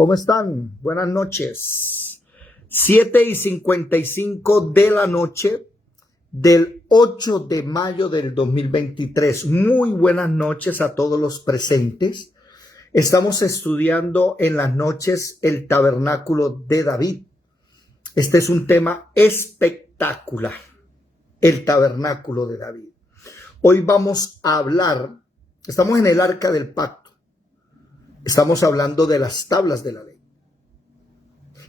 ¿Cómo están? Buenas noches. 7:55 de la noche del 8 de mayo del 2023. Muy buenas noches a todos los presentes. Estamos estudiando en las noches el tabernáculo de David. Este es un tema espectacular, el tabernáculo de David. Hoy vamos a hablar, estamos en el arca del pacto, estamos hablando de las tablas de la ley,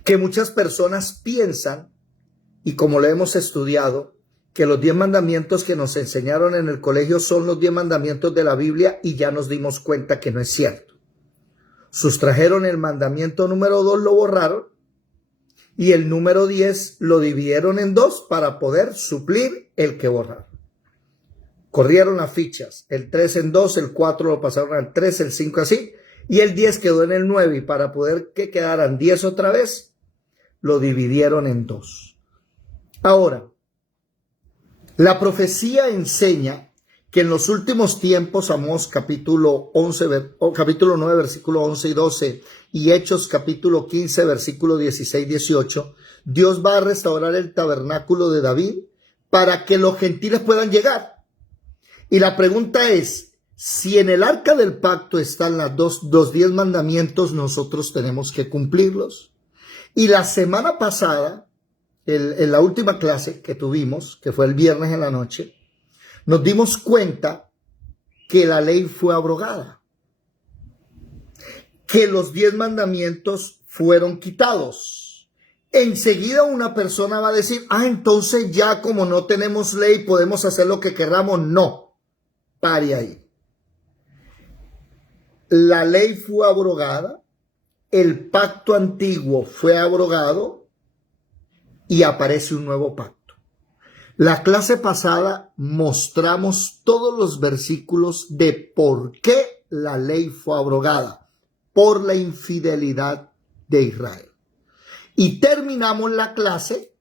que muchas personas piensan, y como lo hemos estudiado, que los 10 mandamientos que nos enseñaron en el colegio son los 10 mandamientos de la Biblia, y ya nos dimos cuenta que no es cierto. Sustrajeron el mandamiento número 2, lo borraron, y el número 10 lo dividieron en 2 para poder suplir el que borraron. Corrieron las fichas, el 3 en 2, el 4 lo pasaron al 3, el 5 así, y el 10 quedó en el 9, y para poder que quedaran 10 otra vez, lo dividieron en 2. Ahora, la profecía enseña que en los últimos tiempos, Amós capítulo 9, versículo 11 y 12, y Hechos capítulo 15, versículo 16 y 18, Dios va a restaurar el tabernáculo de David para que los gentiles puedan llegar. Y la pregunta es, si en el arca del pacto están los 10 mandamientos, nosotros tenemos que cumplirlos. Y la semana pasada, en la última clase que tuvimos, que fue el viernes en la noche, nos dimos cuenta que la ley fue abrogada, que los 10 mandamientos fueron quitados. Enseguida una persona va a decir, entonces ya como no tenemos ley podemos hacer lo que queramos. No, pare ahí. La ley fue abrogada, el pacto antiguo fue abrogado y aparece un nuevo pacto. La clase pasada mostramos todos los versículos de por qué la ley fue abrogada, por la infidelidad de Israel. Y terminamos la clase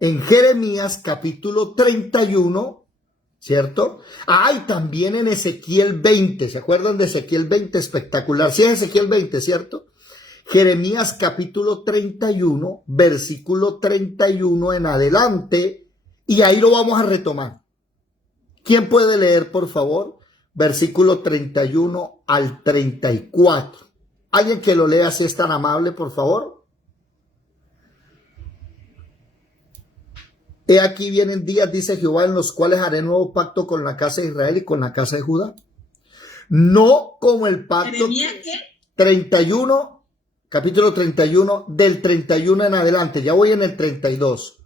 en Jeremías capítulo 31, ¿cierto? Y también en Ezequiel 20, ¿se acuerdan de Ezequiel 20? Espectacular, sí es Ezequiel 20, ¿cierto? Jeremías capítulo 31, versículo 31 en adelante, y ahí lo vamos a retomar. ¿Quién puede leer, por favor? Versículo 31 al 34. ¿Alguien que lo lea si es tan amable, por favor? He aquí vienen días, dice Jehová, en los cuales haré nuevo pacto con la casa de Israel y con la casa de Judá. No como el pacto 31, capítulo 31, del 31 en adelante. Ya voy en el 32.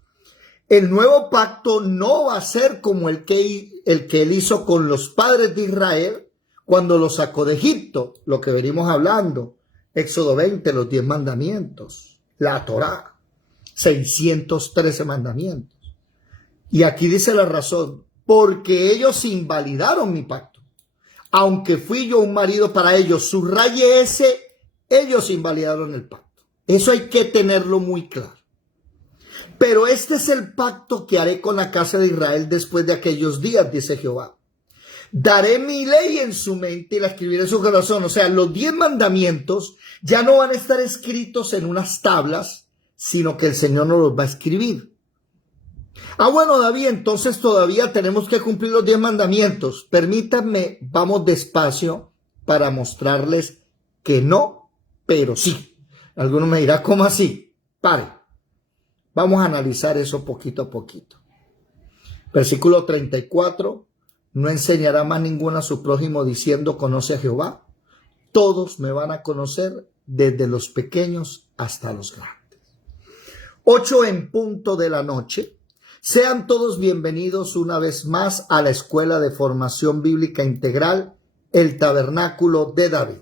El nuevo pacto no va a ser como el que él hizo con los padres de Israel cuando los sacó de Egipto, lo que venimos hablando. Éxodo 20, los 10 mandamientos, la Torá, 613 mandamientos. Y aquí dice la razón, porque ellos invalidaron mi pacto. Aunque fui yo un marido para ellos, subraye ese, ellos invalidaron el pacto. Eso hay que tenerlo muy claro. Pero este es el pacto que haré con la casa de Israel después de aquellos días, dice Jehová. Daré mi ley en su mente y la escribiré en su corazón. O sea, los 10 mandamientos ya no van a estar escritos en unas tablas, sino que el Señor nos los va a escribir. Bueno, David, entonces todavía tenemos que cumplir los 10 mandamientos. Permítanme, vamos despacio para mostrarles que no, pero sí. Algunos me dirán, ¿cómo así? Pare. Vamos a analizar eso poquito a poquito. Versículo 34. No enseñará más ninguno a su prójimo diciendo, conoce a Jehová. Todos me van a conocer, desde los pequeños hasta los grandes. 8 en punto de la noche. Sean todos bienvenidos una vez más a la Escuela de Formación Bíblica Integral, el Tabernáculo de David.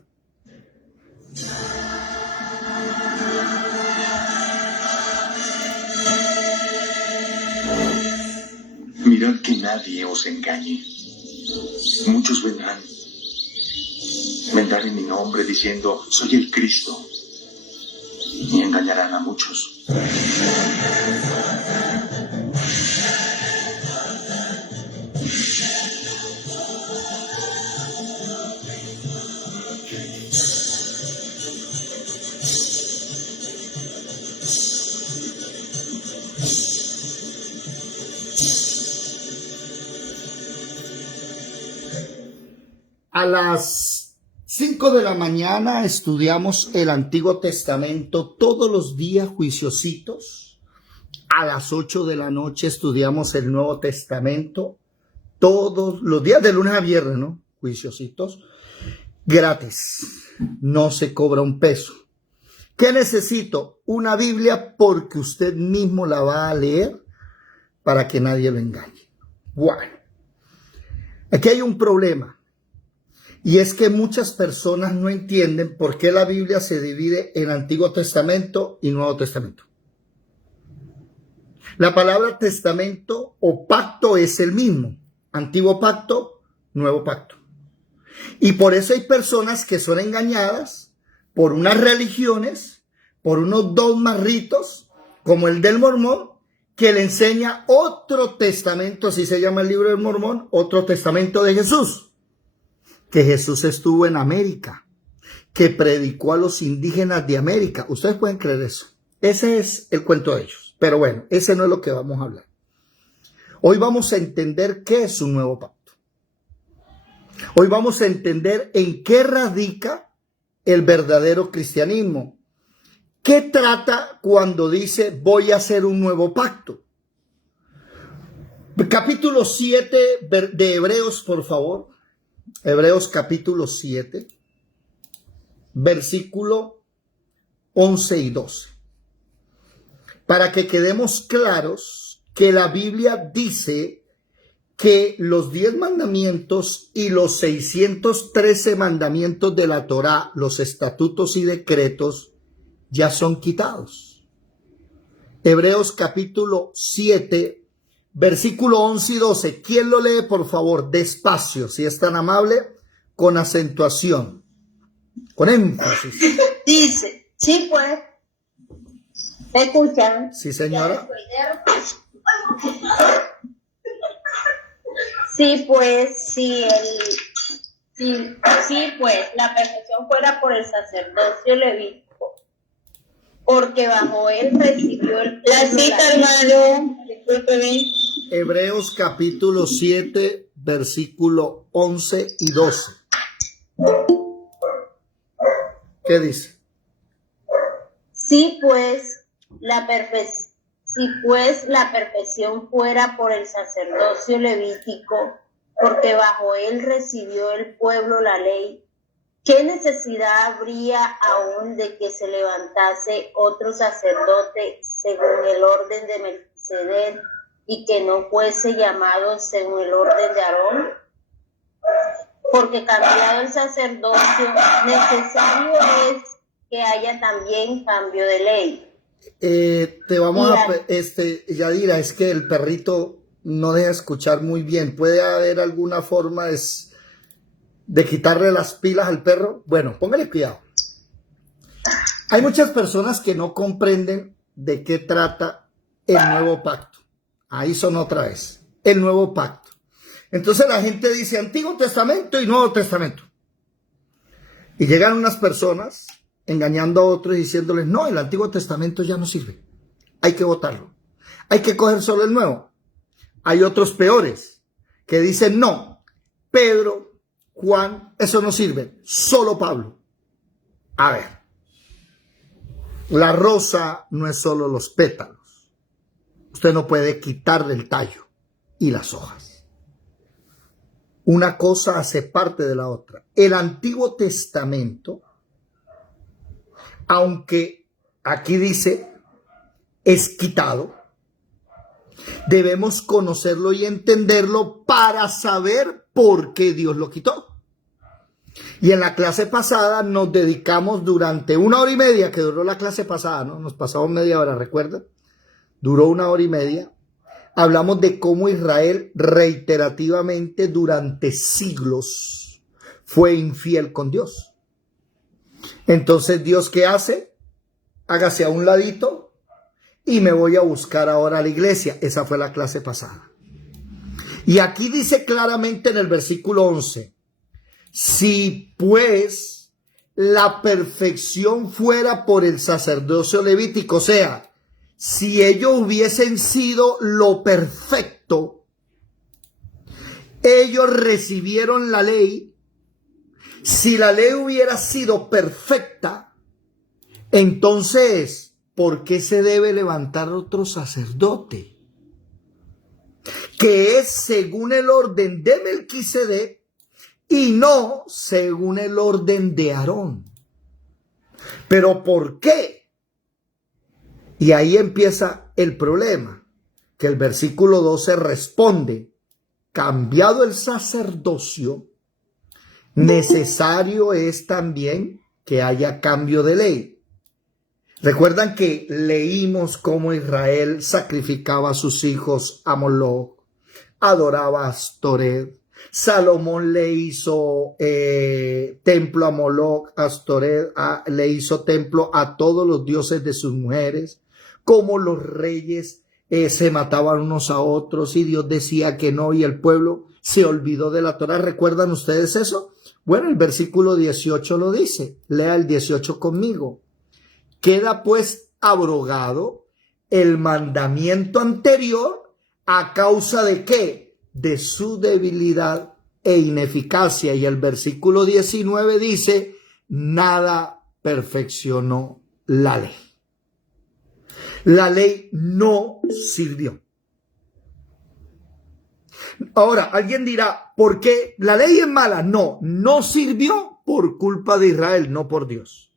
Mirad que nadie os engañe. Muchos vendrán en mi nombre diciendo, soy el Cristo, y engañarán a muchos. A las 5 de la mañana estudiamos el Antiguo Testamento todos los días juiciositos. A las 8 de la noche estudiamos el Nuevo Testamento todos los días de lunes a viernes, ¿no? Juiciositos. Gratis. No se cobra un peso. ¿Qué necesito? Una Biblia porque usted mismo la va a leer para que nadie lo engañe. Bueno, aquí hay un problema. Y es que muchas personas no entienden por qué la Biblia se divide en Antiguo Testamento y Nuevo Testamento. La palabra testamento o pacto es el mismo. Antiguo pacto, nuevo pacto. Y por eso hay personas que son engañadas por unas religiones, por unos dogmas ritos, como el del Mormón, que le enseña otro testamento, así se llama el libro del Mormón, otro testamento de Jesús. Que Jesús estuvo en América, que predicó a los indígenas de América. Ustedes pueden creer eso. Ese es el cuento de ellos. Pero bueno, ese no es lo que vamos a hablar. Hoy vamos a entender qué es un nuevo pacto. Hoy vamos a entender en qué radica el verdadero cristianismo. ¿Qué trata cuando dice voy a hacer un nuevo pacto? Capítulo 7 de Hebreos, por favor. Hebreos capítulo 7, versículo 11 y 12. Para que quedemos claros que la Biblia dice que los 10 mandamientos y los 613 mandamientos de la Torá, los estatutos y decretos, ya son quitados. Hebreos capítulo 7, versículo 11 y 12. ¿Quién lo lee, por favor? Despacio, si es tan amable, con acentuación, con énfasis. Dice, sí pues, ¿me escuchan? Sí, señora. Sí pues, sí pues, la perfección fuera por el sacerdocio levítico, porque bajo él recibió el... La cita, hermano, discúlpeme. Hebreos capítulo 7, versículo 11 y 12. ¿Qué dice? Si pues la perfección fuera por el sacerdocio levítico, porque bajo él recibió el pueblo la ley, ¿qué necesidad habría aún de que se levantase otro sacerdote según el orden de Melquisedec y que no fuese llamado según el orden de Aarón? Porque cambiado el sacerdocio, necesario es que haya también cambio de ley. Te vamos Yadira, es que el perrito no deja escuchar muy bien. ¿Puede haber alguna forma de quitarle las pilas al perro? Bueno, póngale cuidado. Hay muchas personas que no comprenden de qué trata el nuevo pacto. Ahí son otra vez. El nuevo pacto. Entonces la gente dice Antiguo Testamento y Nuevo Testamento. Y llegan unas personas engañando a otros y diciéndoles, no, el Antiguo Testamento ya no sirve. Hay que votarlo. Hay que coger solo el Nuevo. Hay otros peores que dicen, no, Pedro, Juan, eso no sirve. Solo Pablo. A ver. La rosa no es solo los pétalos. Usted no puede quitarle el tallo y las hojas. Una cosa hace parte de la otra. El Antiguo Testamento, aunque aquí dice es quitado, debemos conocerlo y entenderlo para saber por qué Dios lo quitó. Y en la clase pasada nos dedicamos durante 1 hora y media, que duró la clase pasada, ¿no? Nos pasamos media hora, ¿recuerdan? Duró 1 hora y media. Hablamos de cómo Israel reiterativamente durante siglos fue infiel con Dios. Entonces, ¿Dios qué hace? Hágase a un ladito y me voy a buscar ahora a la iglesia. Esa fue la clase pasada. Y aquí dice claramente en el versículo 11, si pues la perfección fuera por el sacerdocio levítico, o sea, si ellos hubiesen sido lo perfecto, ellos recibieron la ley Si la ley hubiera sido perfecta, entonces, ¿por qué se debe levantar otro sacerdote? Que es según el orden de Melquisedec y no según el orden de Aarón. ¿Pero por qué? Y ahí empieza el problema, que el versículo 12 responde: cambiado el sacerdocio, necesario es también que haya cambio de ley. Recuerdan que leímos cómo Israel sacrificaba a sus hijos a Moloc, adoraba a Astoret. Salomón le hizo templo a Moloc, a Astoret, le hizo templo a todos los dioses de sus mujeres. Como los reyes se mataban unos a otros y Dios decía que no y el pueblo se olvidó de la Torá. ¿Recuerdan ustedes eso? Bueno, el versículo 18 lo dice. Lea el 18 conmigo. Queda pues abrogado el mandamiento anterior a causa de ¿qué? De su debilidad e ineficacia. Y el versículo 19 dice: nada perfeccionó la ley. La ley no sirvió. Ahora, alguien dirá, ¿por qué la ley es mala? No, no sirvió por culpa de Israel, no por Dios.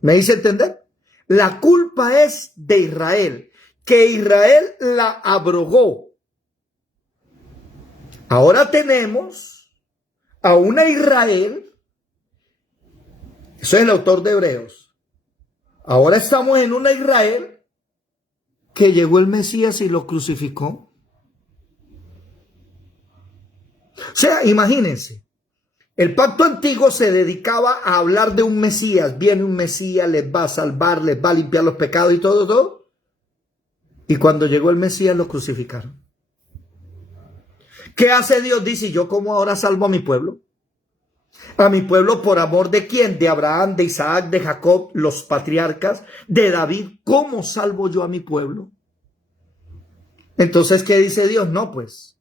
¿Me hice entender? La culpa es de Israel, que Israel la abrogó. Ahora tenemos a una Israel, eso es el autor de Hebreos. Ahora estamos en una Israel que llegó el Mesías y lo crucificó. O sea, imagínense, el pacto antiguo se dedicaba a hablar de un Mesías. Viene un Mesías, les va a salvar, les va a limpiar los pecados y todo. Y cuando llegó el Mesías lo crucificaron. ¿Qué hace Dios? Dice: ¿yo cómo ahora salvo a mi pueblo? A mi pueblo, ¿por amor de quién? De Abraham, de Isaac, de Jacob, los patriarcas, de David. ¿Cómo salvo yo a mi pueblo? Entonces, ¿qué dice Dios? No, pues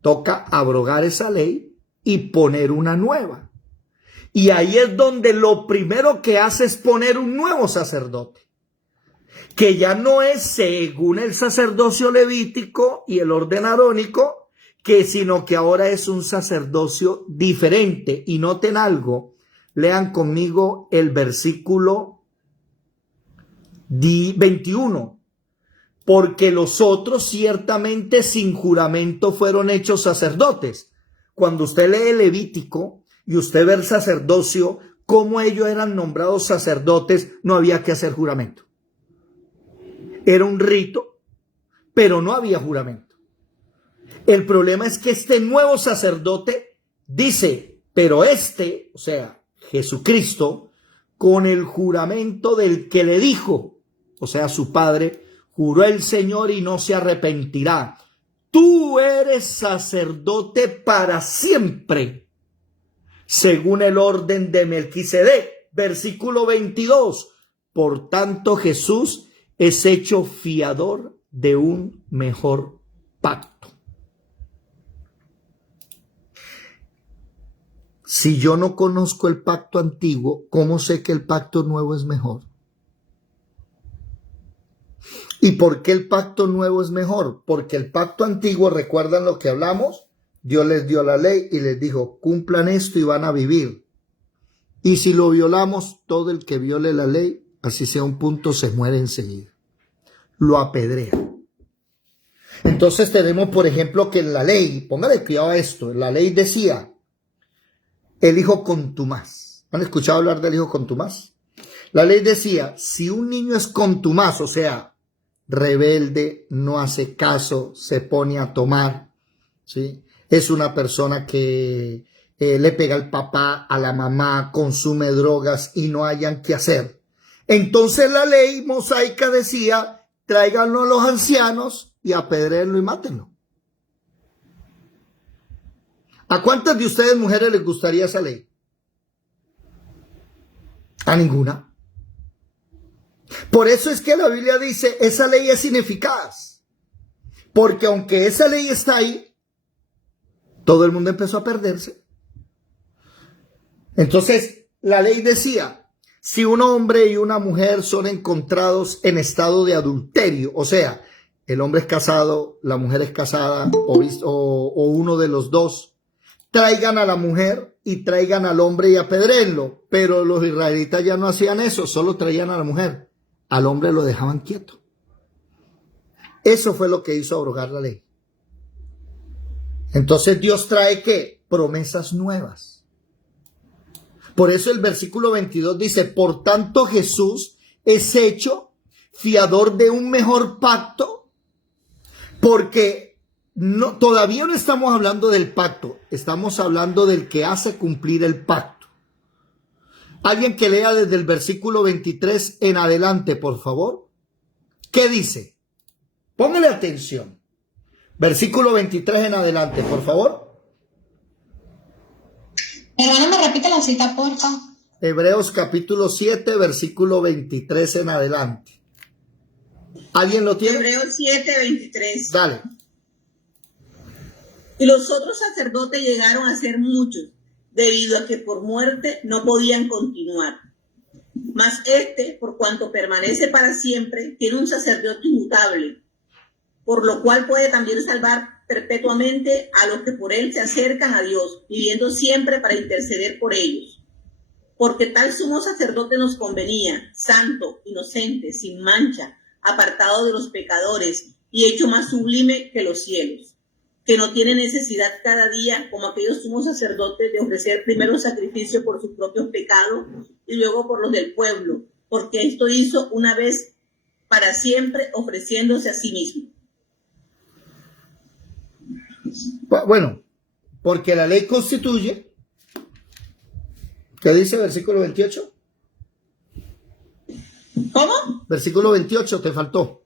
toca abrogar esa ley y poner una nueva. Y ahí es donde lo primero que hace es poner un nuevo sacerdote, que ya no es según el sacerdocio levítico y el orden arónico, sino que ahora es un sacerdocio diferente. Y noten algo, lean conmigo el versículo 21. Porque los otros ciertamente sin juramento fueron hechos sacerdotes. Cuando usted lee el Levítico y usted ve el sacerdocio, cómo ellos eran nombrados sacerdotes, no había que hacer juramento. Era un rito, pero no había juramento. El problema es que este nuevo sacerdote dice, pero o sea, Jesucristo, con el juramento del que le dijo, o sea, su padre, juró el Señor y no se arrepentirá: tú eres sacerdote para siempre, según el orden de Melquisedec. Versículo 22. Por tanto, Jesús es hecho fiador de un mejor pacto. Si yo no conozco el pacto antiguo, ¿cómo sé que el pacto nuevo es mejor? ¿Y por qué el pacto nuevo es mejor? Porque el pacto antiguo, ¿recuerdan lo que hablamos? Dios les dio la ley y les dijo: cumplan esto y van a vivir. Y si lo violamos, todo el que viole la ley, así sea un punto, se muere enseguida. Lo apedrea. Entonces tenemos, por ejemplo, que en la ley, póngale cuidado a esto, la ley decía: el hijo contumaz. ¿Han escuchado hablar del hijo contumaz? La ley decía: si un niño es contumaz, o sea, rebelde, no hace caso, se pone a tomar, ¿sí? Es una persona que le pega al papá, a la mamá, consume drogas y no hayan qué hacer. Entonces la ley mosaica decía: tráiganlo a los ancianos y apedréenlo y mátenlo. ¿A cuántas de ustedes, mujeres, les gustaría esa ley? A ninguna. Por eso es que la Biblia dice: esa ley es ineficaz. Porque aunque esa ley está ahí, todo el mundo empezó a perderse. Entonces, la ley decía, si un hombre y una mujer son encontrados en estado de adulterio, o sea, el hombre es casado, la mujer es casada, o uno de los dos, traigan a la mujer y traigan al hombre y apedréenlo. Pero los israelitas ya no hacían eso, solo traían a la mujer. Al hombre lo dejaban quieto. Eso fue lo que hizo abrogar la ley. Entonces Dios trae ¿qué? Promesas nuevas. Por eso el versículo 22 dice, por tanto Jesús es hecho fiador de un mejor pacto, porque todavía no estamos hablando del pacto, estamos hablando del que hace cumplir el pacto. Alguien que lea desde el versículo 23 en adelante, por favor. ¿Qué dice? Póngale atención. Versículo 23 en adelante, por favor. Hermano, ¿me repite la cita, porfa? Hebreos capítulo 7, versículo 23 en adelante. ¿Alguien lo tiene? Hebreos 7, 23. Dale. Y los otros sacerdotes llegaron a ser muchos, debido a que por muerte no podían continuar. Mas este, por cuanto permanece para siempre, tiene un sacerdote inmutable, por lo cual puede también salvar perpetuamente a los que por él se acercan a Dios, viviendo siempre para interceder por ellos. Porque tal sumo sacerdote nos convenía, santo, inocente, sin mancha, apartado de los pecadores y hecho más sublime que los cielos, que no tiene necesidad cada día, como aquellos sumos sacerdotes, de ofrecer primero sacrificio por sus propios pecados y luego por los del pueblo, porque esto hizo una vez para siempre, ofreciéndose a sí mismo. Bueno, porque la ley constituye, ¿qué dice el versículo 28? ¿Cómo? Versículo 28, te faltó.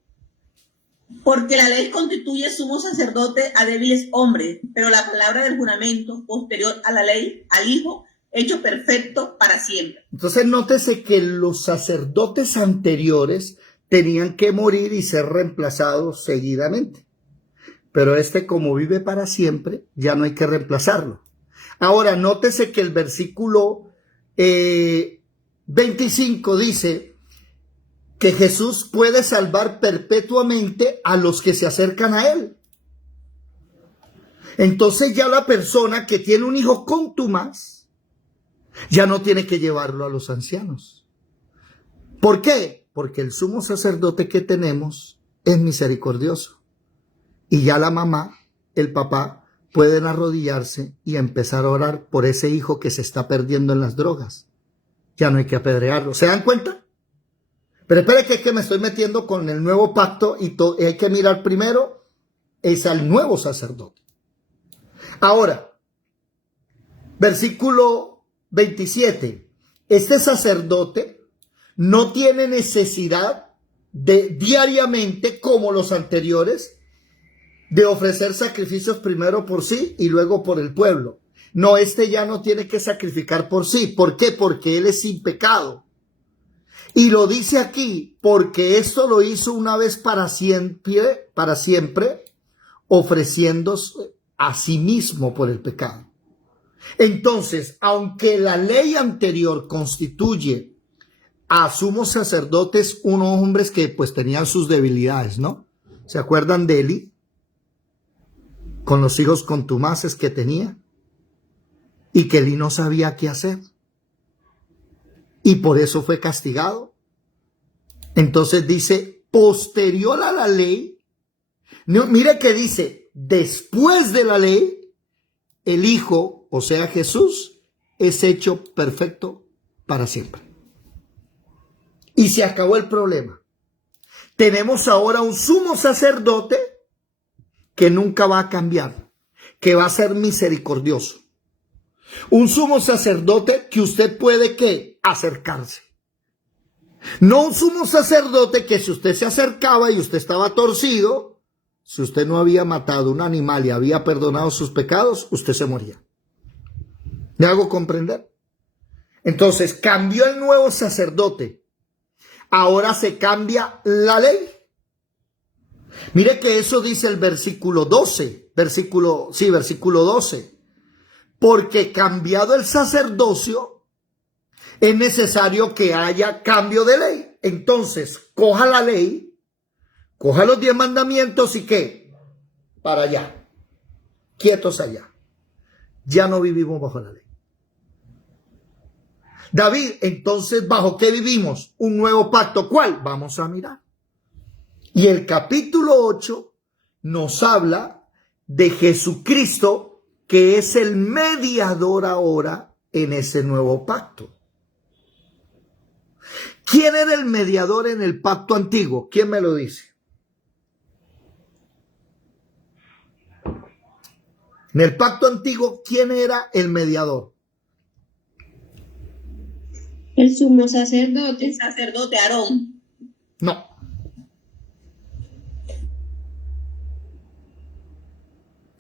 Porque la ley constituye sumo sacerdote a débiles hombres, pero la palabra del juramento posterior a la ley, al Hijo, hecho perfecto para siempre. Entonces nótese que los sacerdotes anteriores tenían que morir y ser reemplazados seguidamente. Pero como vive para siempre, ya no hay que reemplazarlo. Ahora, nótese que el versículo 25 dice que Jesús puede salvar perpetuamente a los que se acercan a él. Entonces ya la persona que tiene un hijo contumaz ya no tiene que llevarlo a los ancianos. ¿Por qué? Porque el sumo sacerdote que tenemos es misericordioso. Y ya la mamá, el papá, pueden arrodillarse y empezar a orar por ese hijo que se está perdiendo en las drogas. Ya no hay que apedrearlo. ¿Se dan cuenta? Pero espere que es que me estoy metiendo con el nuevo pacto y hay que mirar primero es al nuevo sacerdote. Ahora, versículo 27. Este sacerdote no tiene necesidad de diariamente, como los anteriores, de ofrecer sacrificios primero por sí y luego por el pueblo. No, ya no tiene que sacrificar por sí. ¿Por qué? Porque él es sin pecado. Y lo dice aquí, porque esto lo hizo una vez para siempre, ofreciéndose a sí mismo por el pecado. Entonces, aunque la ley anterior constituye a sumos sacerdotes unos hombres que pues tenían sus debilidades, ¿no? ¿Se acuerdan de Eli? Con los hijos contumaces que tenía y que Eli no sabía qué hacer y por eso fue castigado. Entonces dice, posterior a la ley, no, mire que dice, después de la ley, el Hijo, o sea Jesús, es hecho perfecto para siempre. Y se acabó el problema. Tenemos ahora un sumo sacerdote que nunca va a cambiar, que va a ser misericordioso. Un sumo sacerdote que usted puede, ¿qué? Acercarse. No un sumo sacerdote que si usted se acercaba y usted estaba torcido, si usted no había matado un animal y había perdonado sus pecados, usted se moría. ¿Me hago comprender? Entonces, cambió el nuevo sacerdote. Ahora se cambia la ley. Mire que eso dice el versículo 12. versículo 12. Porque cambiado el sacerdocio, es necesario que haya cambio de ley. Entonces, coja la ley, coja los 10 mandamientos y ¿qué? Para allá, quietos allá. Ya no vivimos bajo la ley. David, entonces, ¿bajo qué vivimos? Un nuevo pacto. ¿Cuál? Vamos a mirar. Y el capítulo 8 nos habla de Jesucristo, que es el mediador ahora en ese nuevo pacto. ¿Quién era el mediador en el pacto antiguo? ¿Quién me lo dice? En el pacto antiguo, ¿quién era el mediador? El sumo sacerdote. El sacerdote Aarón. No.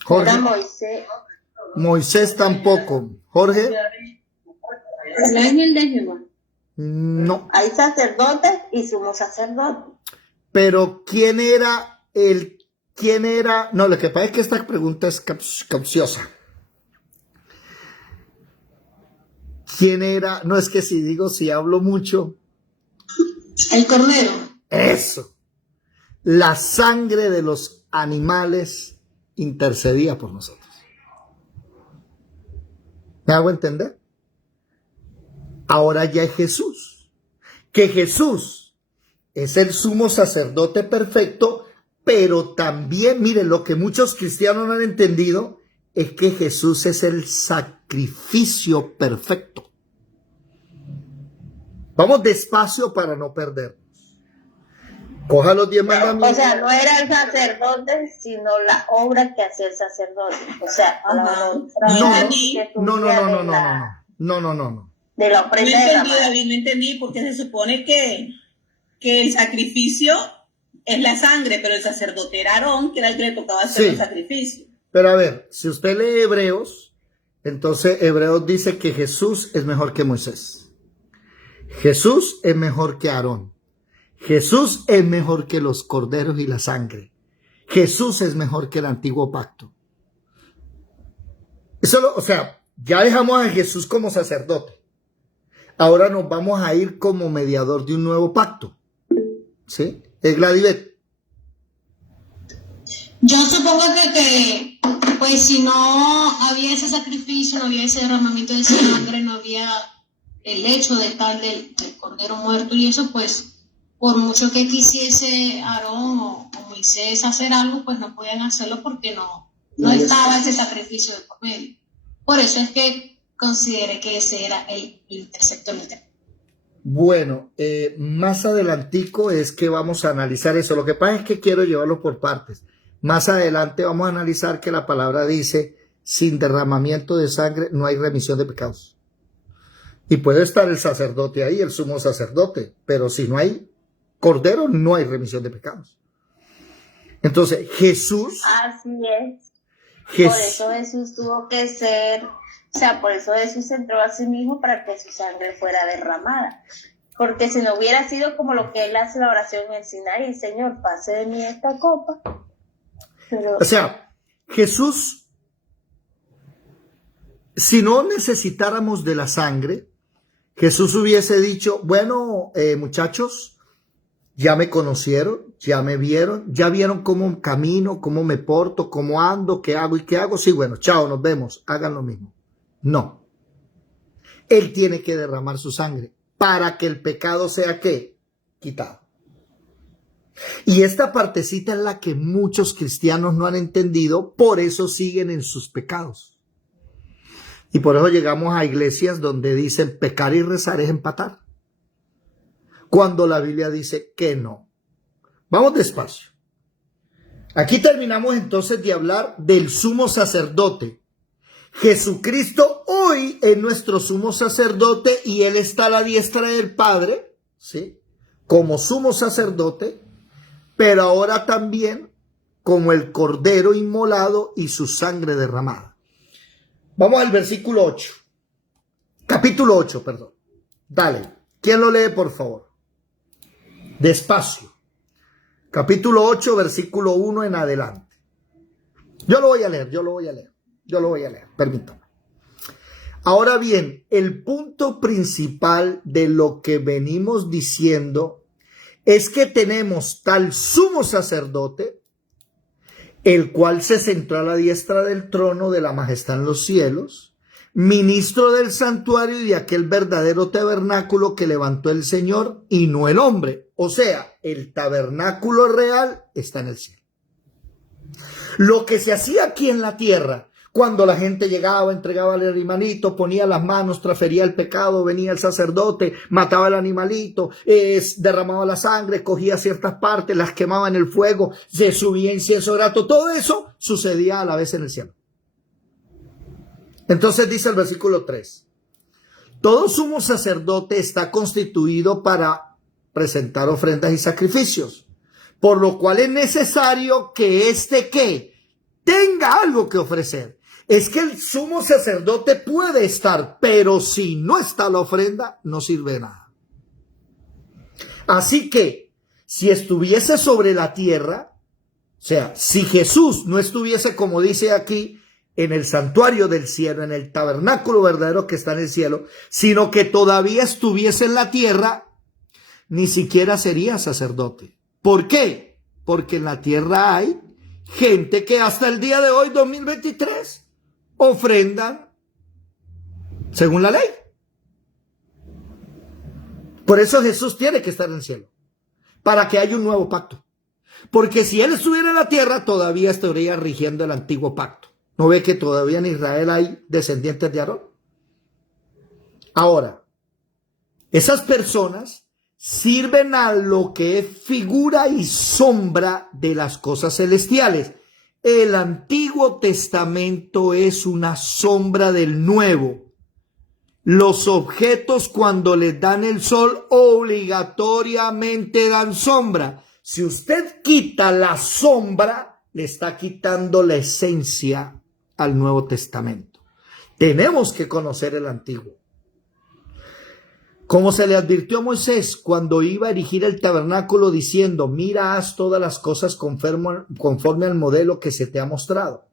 Jorge. Era Moisés. Moisés tampoco. Jorge. El ángel de Jehová. No. Hay sacerdotes y sumo sacerdote. Pero ¿quién era? No, lo que pasa es que esta pregunta es capciosa. ¿Quién era? No, es que si hablo mucho. El cordero. Eso. La sangre de los animales intercedía por nosotros. ¿Me hago entender? Ahora ya es Jesús. Que Jesús es el sumo sacerdote perfecto, pero también, miren, lo que muchos cristianos no han entendido es que Jesús es el sacrificio perfecto. Vamos despacio para no perdernos. Coja los 10 mandamientos. O sea, no era el sacerdote, sino la obra que hacía el sacerdote. O sea, No. de la No ofrenda de entendí, Ramá. David, no entendí, porque se supone que el sacrificio es la sangre, pero el sacerdote era Aarón, que era el que le tocaba hacer el sacrificio. Pero a ver, si usted lee Hebreos, entonces Hebreos dice que Jesús es mejor que Moisés. Jesús es mejor que Aarón. Jesús es mejor que los corderos y la sangre. Jesús es mejor que el antiguo pacto. O sea, ya dejamos a Jesús como sacerdote. Ahora nos vamos a ir como mediador de un nuevo pacto. ¿Sí? Gladybeth. Yo supongo que pues si no había ese sacrificio, no había ese derramamiento de sangre, no había el hecho de tal del cordero muerto y eso, pues por mucho que quisiese Aarón o Moisés hacer algo, pues no podían hacerlo porque no estaba ese sacrificio de por medio. Por eso es que consideré que ese era el interceptor. Bueno, más adelantico es que vamos a analizar eso. Lo que pasa es que quiero llevarlo por partes. Más adelante vamos a analizar que la palabra dice, sin derramamiento de sangre no hay remisión de pecados. Y puede estar el sacerdote ahí, el sumo sacerdote, pero si no hay cordero, no hay remisión de pecados. Entonces, Jesús... Así es. Por eso Jesús tuvo que ser... O sea, por eso Jesús entró a sí mismo para que su sangre fuera derramada. Porque si no hubiera sido como lo que él hace la oración en el Sinaí, Señor, pase de mí esta copa. Pero... O sea, Jesús, si no necesitáramos de la sangre, Jesús hubiese dicho, bueno, muchachos, ya me conocieron, ya me vieron, ya vieron cómo camino, cómo me porto, cómo ando, qué hago y qué hago. Sí, bueno, chao, nos vemos, hagan lo mismo. No. Él tiene que derramar su sangre para que el pecado sea ¿qué? Quitado. Y esta partecita es la que muchos cristianos no han entendido, por eso siguen en sus pecados. Y por eso llegamos a iglesias donde dicen pecar y rezar es empatar, cuando la Biblia dice que no. Vamos despacio. Aquí terminamos entonces de hablar del sumo sacerdote. Jesucristo hoy es nuestro sumo sacerdote y Él está a la diestra del Padre, ¿sí? Como sumo sacerdote, pero ahora también como el cordero inmolado y su sangre derramada. Vamos al versículo 8. Capítulo 8, perdón. Dale. ¿Quién lo lee, por favor? Despacio. Capítulo 8, versículo 1 en adelante. Yo lo voy a leer, permítame. Ahora bien, el punto principal de lo que venimos diciendo es que tenemos tal sumo sacerdote, el cual se sentó a la diestra del trono de la majestad en los cielos, ministro del santuario y de aquel verdadero tabernáculo que levantó el Señor y no el hombre. O sea, el tabernáculo real está en el cielo. Lo que se hacía aquí en la tierra, cuando la gente llegaba, entregaba el animalito, ponía las manos, transfería el pecado, venía el sacerdote, mataba el animalito, derramaba la sangre, cogía ciertas partes, las quemaba en el fuego, se subía incienso grato, todo eso sucedía a la vez en el cielo. Entonces dice el versículo 3, todo sumo sacerdote está constituido para presentar ofrendas y sacrificios, por lo cual es necesario que ¿qué? Tenga algo que ofrecer. Es que el sumo sacerdote puede estar, pero si no está la ofrenda, no sirve de nada. Así que, si estuviese sobre la tierra, o sea, si Jesús no estuviese, como dice aquí, en el santuario del cielo, en el tabernáculo verdadero que está en el cielo, sino que todavía estuviese en la tierra, ni siquiera sería sacerdote. ¿Por qué? Porque en la tierra hay gente que hasta el día de hoy, 2023, ofrendan según la ley. Por eso Jesús tiene que estar en el cielo, para que haya un nuevo pacto. Porque si Él estuviera en la tierra, todavía estaría rigiendo el antiguo pacto. ¿No ve que todavía en Israel hay descendientes de Aarón? Ahora, esas personas sirven a lo que es figura y sombra de las cosas celestiales. El Antiguo Testamento es una sombra del Nuevo. Los objetos, cuando les dan el sol, obligatoriamente dan sombra. Si usted quita la sombra, le está quitando la esencia al Nuevo Testamento. Tenemos que conocer el Antiguo. Como se le advirtió a Moisés cuando iba a erigir el tabernáculo diciendo, mira, haz todas las cosas conforme al modelo que se te ha mostrado.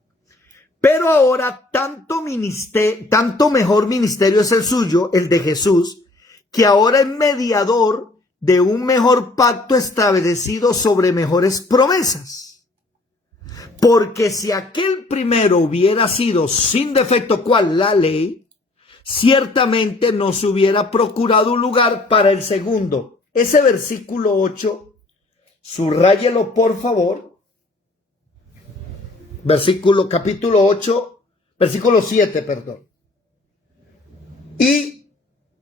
Pero ahora tanto mejor ministerio es el suyo, el de Jesús, que ahora es mediador de un mejor pacto establecido sobre mejores promesas. Porque si aquel primero hubiera sido sin defecto, ¿cuál? La ley, ciertamente no se hubiera procurado un lugar para el segundo. Ese versículo 8, subráyelo por favor. Capítulo 8, versículo 7, perdón. Y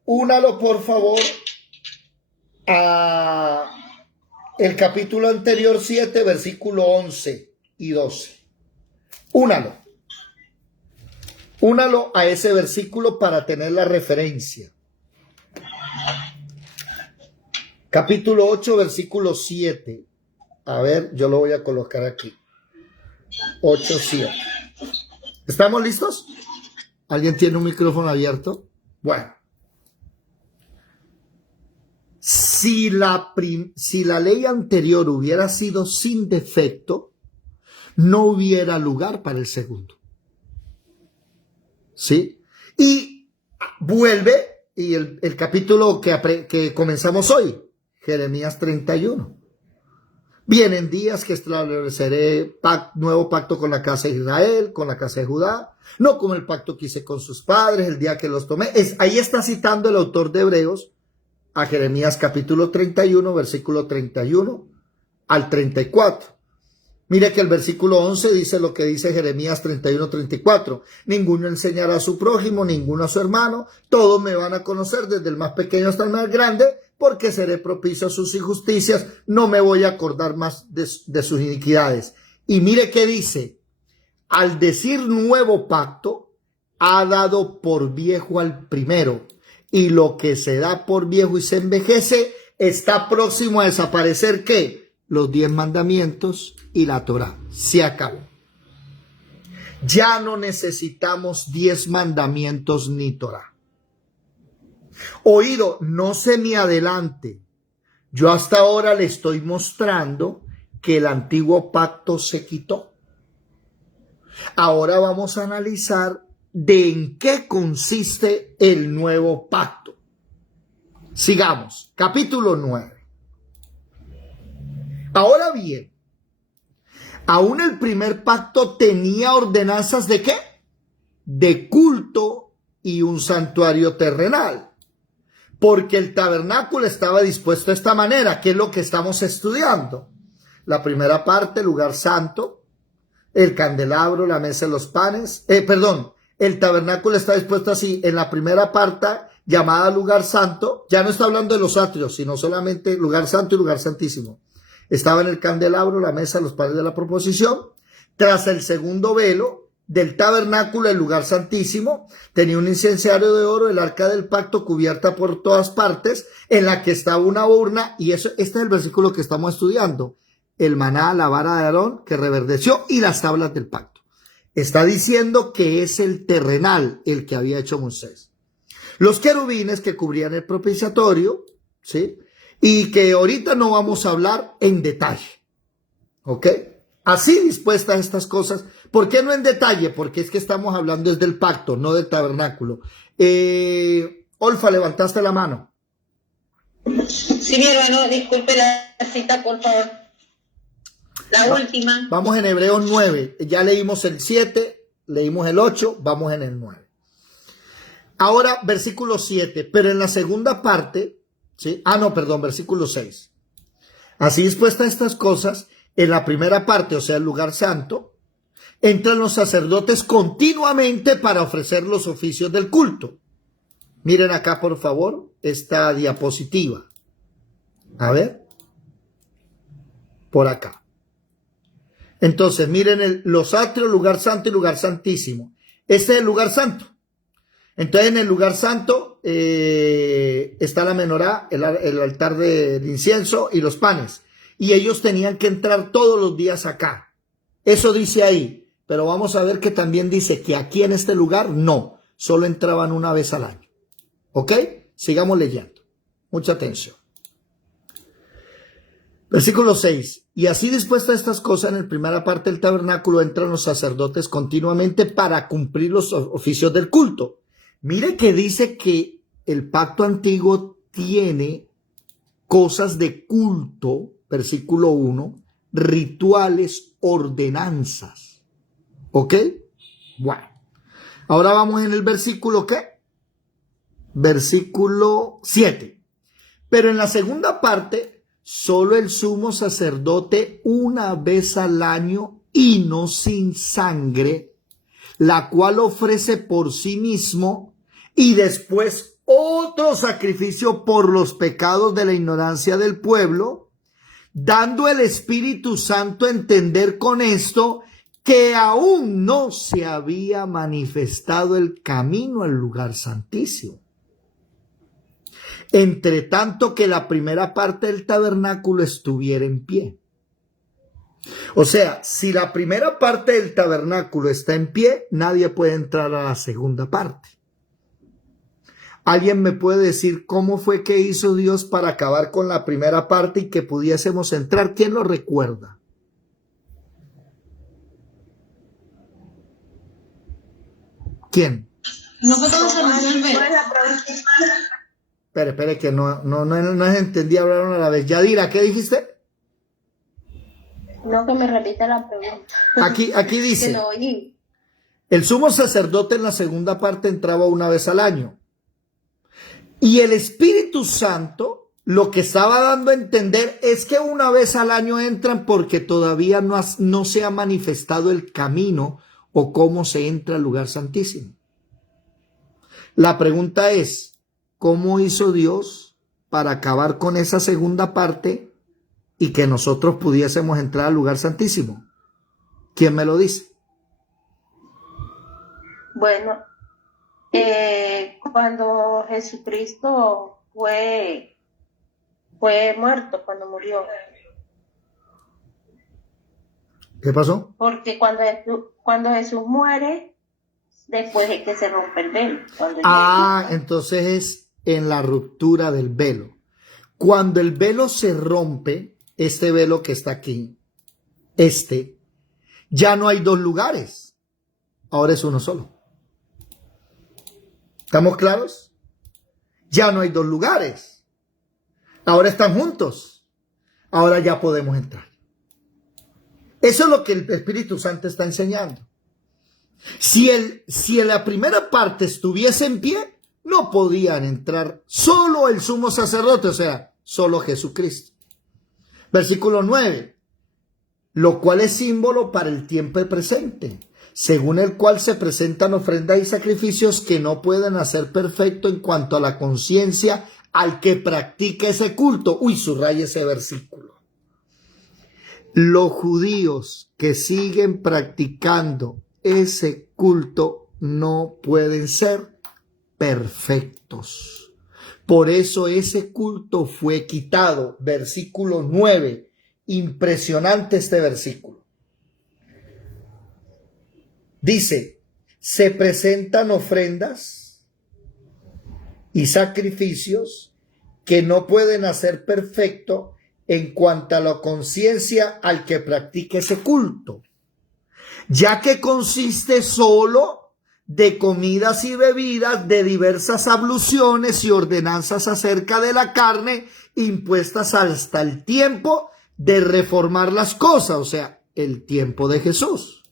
únalo por favor a el capítulo anterior 7, versículo 11 y 12. Únalo a ese versículo para tener la referencia. Capítulo 8, versículo 7. A ver, yo lo voy a colocar aquí. 8, 7. ¿Estamos listos? ¿Alguien tiene un micrófono abierto? Bueno. Si la ley anterior hubiera sido sin defecto, no hubiera lugar para el segundo. ¿Sí? Y vuelve, y el capítulo que comenzamos hoy, Jeremías 31. Vienen días que estableceré nuevo pacto con la casa de Israel, con la casa de Judá, no como el pacto que hice con sus padres el día que los tomé. Ahí está citando el autor de Hebreos a Jeremías capítulo 31, versículo 31 al 34. Mire que el versículo 11 dice lo que dice Jeremías 31, 34. Ninguno enseñará a su prójimo, ninguno a su hermano. Todos me van a conocer, desde el más pequeño hasta el más grande, porque seré propicio a sus injusticias. No me voy a acordar más de sus iniquidades. Y mire que dice, al decir nuevo pacto, ha dado por viejo al primero. Y lo que se da por viejo y se envejece, está próximo a desaparecer, ¿qué? Los 10 mandamientos y la Torá. Se acabó. Ya no necesitamos 10 mandamientos ni Torá. Oído, no se me adelante. Yo hasta ahora le estoy mostrando que el antiguo pacto se quitó. Ahora vamos a analizar de en qué consiste el nuevo pacto. Sigamos, capítulo 9. Ahora bien, aún el primer pacto tenía ordenanzas ¿de qué? De culto y un santuario terrenal. Porque el tabernáculo estaba dispuesto de esta manera, que es lo que estamos estudiando. La primera parte, lugar santo, el candelabro, la mesa de los panes. El tabernáculo está dispuesto así. En la primera parte, llamada lugar santo, ya no está hablando de los atrios, sino solamente lugar santo y lugar santísimo. Estaba en el candelabro, la mesa, los panes de la proposición. Tras el segundo velo del tabernáculo, el lugar santísimo, tenía un incenciario de oro, el arca del pacto cubierta por todas partes, en la que estaba una urna, y eso, este es el versículo que estamos estudiando, el maná, la vara de Aarón, que reverdeció, y las tablas del pacto. Está diciendo que es el terrenal, el que había hecho Moisés. Los querubines que cubrían el propiciatorio, ¿sí? Y que ahorita no vamos a hablar en detalle, ¿ok? Así dispuestas estas cosas. ¿Por qué no en detalle? Porque es que estamos hablando desde el pacto, no del tabernáculo. Olfa, levantaste la mano. Sí, mi hermano, disculpe la cita, por favor. La última. Vamos en Hebreos 9. Ya leímos el 7, leímos el 8, vamos en el 9. Ahora, versículo 7, pero en la segunda parte, ¿sí? Versículo 6. Así dispuestas estas cosas, en la primera parte, o sea, el lugar santo, entran los sacerdotes continuamente para ofrecer los oficios del culto. Miren acá, por favor, esta diapositiva. A ver. Por acá. Entonces, miren los atrios, lugar santo y lugar santísimo. Este es el lugar santo. Entonces, en el lugar santo está la menorá, el altar del incienso y los panes. Y ellos tenían que entrar todos los días acá. Eso dice ahí. Pero vamos a ver que también dice que aquí en este lugar no. Solo entraban una vez al año. ¿Ok? Sigamos leyendo. Mucha atención. Versículo 6. Y así dispuestas estas cosas, en la primera parte del tabernáculo entran los sacerdotes continuamente para cumplir los oficios del culto. Mire que dice que el pacto antiguo tiene cosas de culto, versículo 1, rituales, ordenanzas. ¿Ok? Bueno. Ahora vamos en el versículo ¿qué? Versículo 7. Pero en la segunda parte, solo el sumo sacerdote una vez al año y no sin sangre, la cual ofrece por sí mismo y después otro sacrificio por los pecados de la ignorancia del pueblo, dando el Espíritu Santo a entender con esto que aún no se había manifestado el camino al lugar santísimo. Entre tanto que la primera parte del tabernáculo estuviera en pie. O sea, si la primera parte del tabernáculo está en pie, nadie puede entrar a la segunda parte. ¿Alguien me puede decir cómo fue que hizo Dios para acabar con la primera parte y que pudiésemos entrar? ¿Quién lo recuerda? ¿Quién? No fue cuando se rompió el velo. Espere, que no entendí, hablaron a la vez. Yadira, ¿qué dijiste? No, que me repita la pregunta. Aquí dice, Que lo oí. el sumo sacerdote en la segunda parte entraba una vez al año. Y el Espíritu Santo lo que estaba dando a entender es que una vez al año entran porque todavía no se ha manifestado el camino o cómo se entra al lugar santísimo. La pregunta es, ¿cómo hizo Dios para acabar con esa segunda parte y que nosotros pudiésemos entrar al lugar santísimo? ¿Quién me lo dice? Bueno, cuando Jesucristo fue muerto, cuando murió. ¿Qué pasó? Porque cuando Jesús muere, después de que se rompe el velo. Entonces es en la ruptura del velo. Cuando el velo se rompe, este velo que está aquí, ya no hay dos lugares. ahora es uno solo. ¿Estamos claros? Ya no hay dos lugares. Ahora están juntos. Ahora ya podemos entrar. Eso es lo que el Espíritu Santo está enseñando. Si en la primera parte estuviese en pie, no podían entrar solo el sumo sacerdote, o sea, solo Jesucristo. Versículo 9, lo cual es símbolo para el tiempo presente, según el cual se presentan ofrendas y sacrificios que no pueden hacer perfecto en cuanto a la conciencia al que practica ese culto. Uy, subraya ese versículo. Los judíos que siguen practicando ese culto no pueden ser perfectos. Por eso ese culto fue quitado. Versículo 9. Impresionante este versículo. Dice, se presentan ofrendas y sacrificios que no pueden hacer perfecto en cuanto a la conciencia al que practique ese culto, ya que consiste solo de comidas y bebidas, de diversas abluciones y ordenanzas acerca de la carne, impuestas hasta el tiempo de reformar las cosas, o sea, el tiempo de Jesús.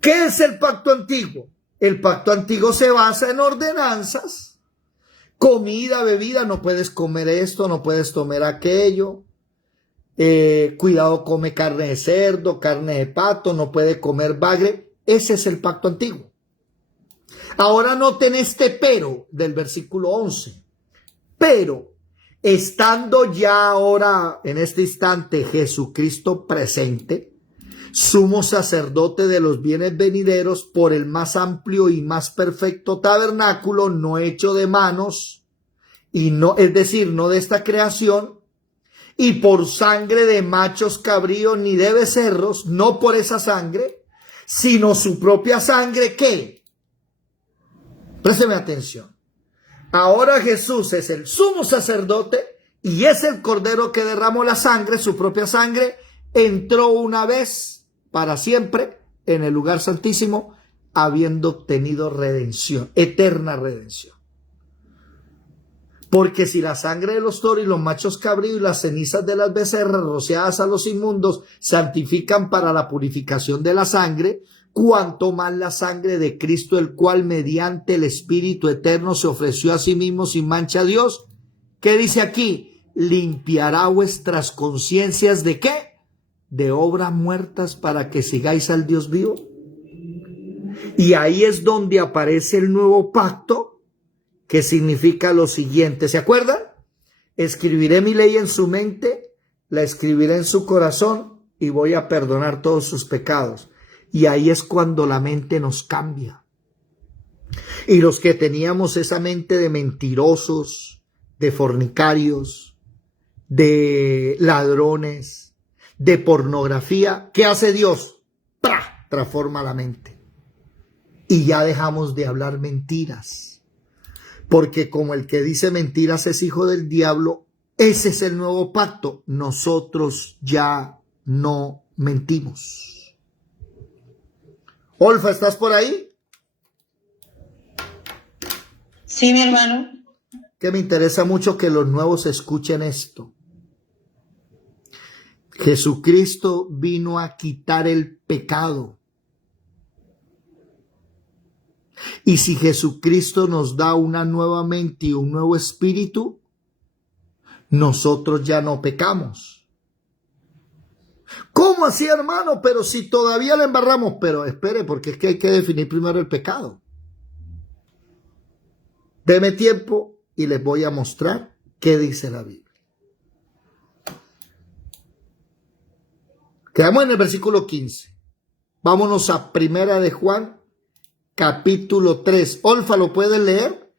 ¿Qué es el pacto antiguo? El pacto antiguo se basa en ordenanzas. Comida, bebida, no puedes comer esto, no puedes tomar aquello. Cuidado, come carne de cerdo, carne de pato, no puede comer bagre. Ese es el pacto antiguo. Ahora noten este pero del versículo 11. Pero, estando ya ahora en este instante Jesucristo presente, sumo sacerdote de los bienes venideros, por el más amplio y más perfecto tabernáculo, no hecho de manos, y no, es decir, no de esta creación, y por sangre de machos cabríos ni de becerros, no por esa sangre, sino su propia sangre, ¿qué? Présteme atención. Ahora Jesús es el sumo sacerdote y es el cordero que derramó la sangre, su propia sangre, entró una vez para siempre en el lugar santísimo, habiendo obtenido redención, eterna redención. Porque si la sangre de los toros y los machos cabríos y las cenizas de las becerras rociadas a los inmundos santifican para la purificación de la sangre, cuanto más la sangre de Cristo, el cual mediante el Espíritu eterno se ofreció a sí mismo sin mancha a Dios. ¿Qué dice aquí? Limpiará vuestras conciencias ¿de qué? De obras muertas para que sigáis al Dios vivo. Y ahí es donde aparece el nuevo pacto, que significa lo siguiente. ¿Se acuerdan? Escribiré mi ley en su mente, la escribiré en su corazón y voy a perdonar todos sus pecados. Y ahí es cuando la mente nos cambia. Y los que teníamos esa mente de mentirosos, de fornicarios, de ladrones, de pornografía, ¿qué hace Dios? ¡Pra! Transforma la mente. Y ya dejamos de hablar mentiras. Porque como el que dice mentiras es hijo del diablo, ese es el nuevo pacto. Nosotros ya no mentimos. Olfa, ¿estás por ahí? Sí, mi hermano. Que me interesa mucho que los nuevos escuchen esto. Jesucristo vino a quitar el pecado. Y si Jesucristo nos da una nueva mente y un nuevo espíritu, nosotros ya no pecamos. ¿Cómo así, hermano? Pero si todavía le embarramos. Pero espere, porque es que hay que definir primero el pecado. Deme tiempo y les voy a mostrar qué dice la Biblia. Quedamos en el versículo 15. Vámonos a Primera de Juan, capítulo 3. Olfa, ¿lo puedes leer?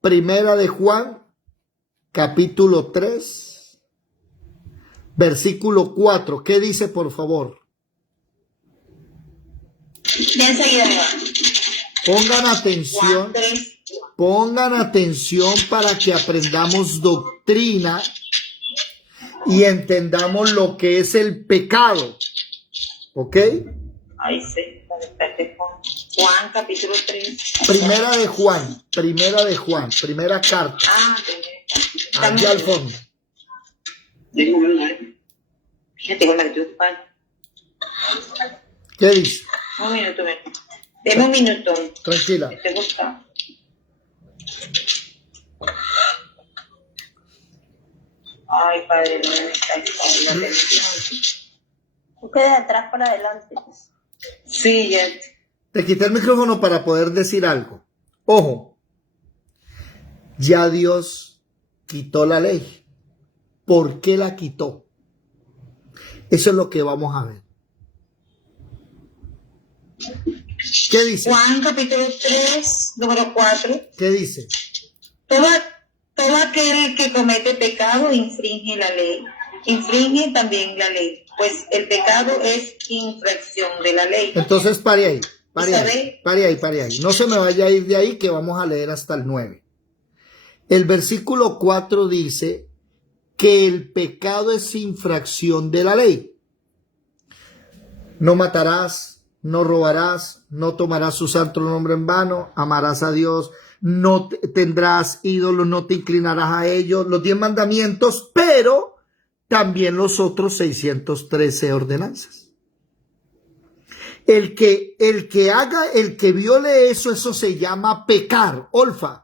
Primera de Juan, capítulo 3, versículo 4. ¿Qué dice, por favor? De enseguida, Pongan atención para que aprendamos doctrina y entendamos lo que es el pecado. ¿Ok? Ahí sí. Juan capítulo 3. Primera de Juan, primera carta, allá al fondo. Tengo el marido. ¿Qué dice? Un minuto, deme un minuto. Tranquila. Estoy buscando. Ay, Padre, no me está la atención. Tú quedes de atrás para adelante. Sí, ya. Te quité el micrófono para poder decir algo. Ojo, ya Dios quitó la ley. ¿Por qué la quitó? Eso es lo que vamos a ver. ¿Qué dice? Juan capítulo 3, número 4. ¿Qué dice? Todo aquel que comete pecado infringe la ley. Infringe también la ley, pues el pecado es infracción de la ley. Entonces pare ahí. No se me vaya a ir de ahí, que vamos a leer hasta el 9. El versículo 4 dice que el pecado es infracción de la ley. No matarás, no robarás, no tomarás su santo nombre en vano, amarás a Dios, no tendrás ídolos, no te inclinarás a ellos, los 10 mandamientos, pero también los otros 613 ordenanzas. El que viole eso se llama pecar, Olfa.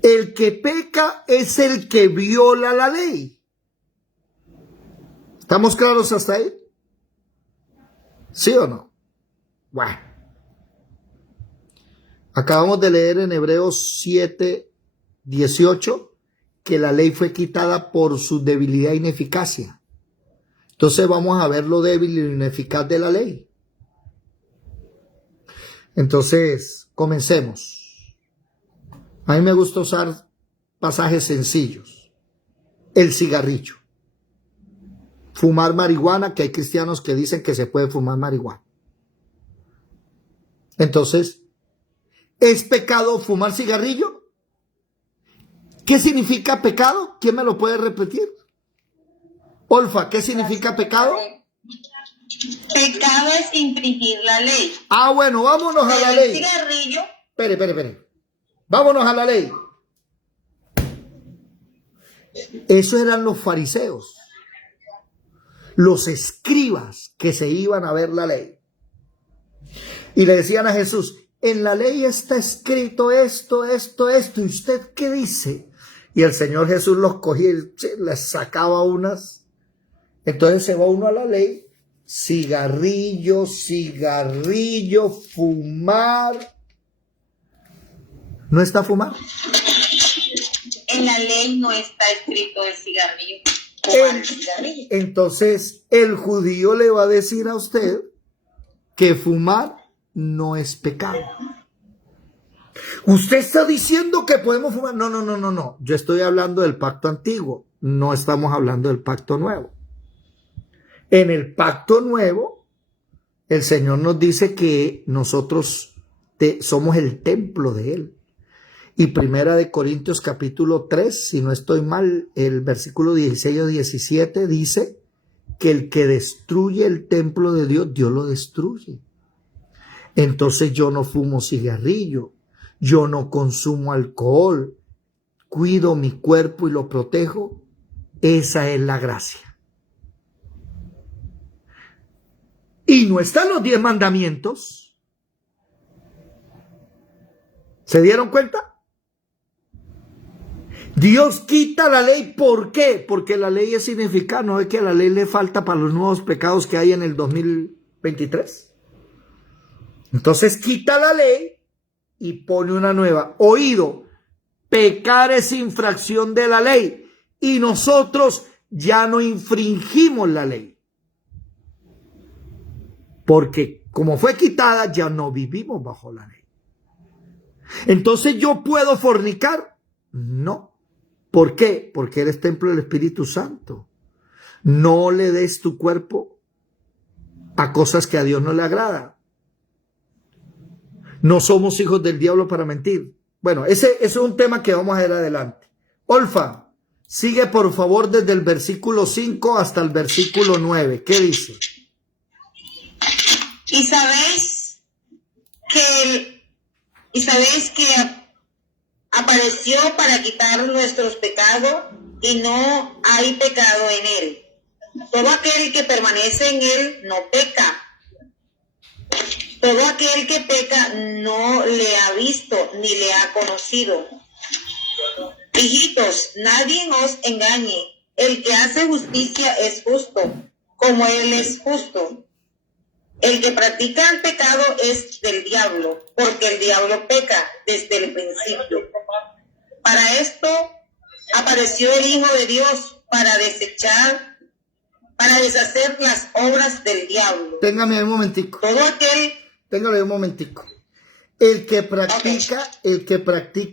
El que peca es el que viola la ley. ¿Estamos claros hasta ahí? ¿Sí o no? Bueno. Acabamos de leer en Hebreos 7:18 que la ley fue quitada por su debilidad e ineficacia. Entonces vamos a ver lo débil y lo ineficaz de la ley. Entonces, comencemos. A mí me gusta usar pasajes sencillos. El cigarrillo. Fumar marihuana, que hay cristianos que dicen que se puede fumar marihuana. Entonces, ¿es pecado fumar cigarrillo? ¿Qué significa pecado? ¿Quién me lo puede repetir? Olfa, ¿qué significa pecado? Pecado es infringir la ley. Ah, bueno, vámonos a la ley. Cigarrillo. Espere. Vámonos a la ley. Esos eran los fariseos, los escribas que se iban a ver la ley. Y le decían a Jesús, en la ley está escrito esto. ¿Y usted qué dice? Y el Señor Jesús los cogía y les sacaba unas. Entonces se va uno a la ley, cigarrillo, fumar. ¿No está fumar? En la ley no está escrito el cigarrillo. Entonces el judío le va a decir a usted que fumar no es pecado. Usted está diciendo que podemos fumar. No. Yo estoy hablando del pacto antiguo. No estamos hablando del pacto nuevo. En el pacto nuevo, el Señor nos dice que nosotros somos el templo de Él. Y Primera de Corintios capítulo 3, si no estoy mal, el versículo 16 o 17 dice que el que destruye el templo de Dios, Dios lo destruye. Entonces yo no fumo cigarrillo, yo no consumo alcohol, cuido mi cuerpo y lo protejo. Esa es la gracia. Y no están los 10 mandamientos. ¿Se dieron cuenta? Dios quita la ley. ¿Por qué? Porque la ley es ineficaz. No es que a la ley le falta para los nuevos pecados que hay en el 2023. Entonces quita la ley y pone una nueva. Oído, pecar es infracción de la ley. Y nosotros ya no infringimos la ley. Porque como fue quitada, ya no vivimos bajo la ley. Entonces, ¿yo puedo fornicar? No. ¿Por qué? Porque eres templo del Espíritu Santo. No le des tu cuerpo a cosas que a Dios no le agrada. No somos hijos del diablo para mentir. Bueno, ese es un tema que vamos a ver adelante. Olfa, sigue por favor desde el versículo 5 hasta el versículo 9. ¿Qué dice? Y sabéis que apareció para quitar nuestros pecados y no hay pecado en él. Todo aquel que permanece en él no peca. Todo aquel que peca no le ha visto ni le ha conocido. Hijitos, nadie os engañe. El que hace justicia es justo, como él es justo. El que practica el pecado es del diablo, porque el diablo peca desde el principio. Para esto apareció el Hijo de Dios, para deshacer las obras del diablo. Téngame un momentico. Todo aquel... Téngame un momentico. El que practica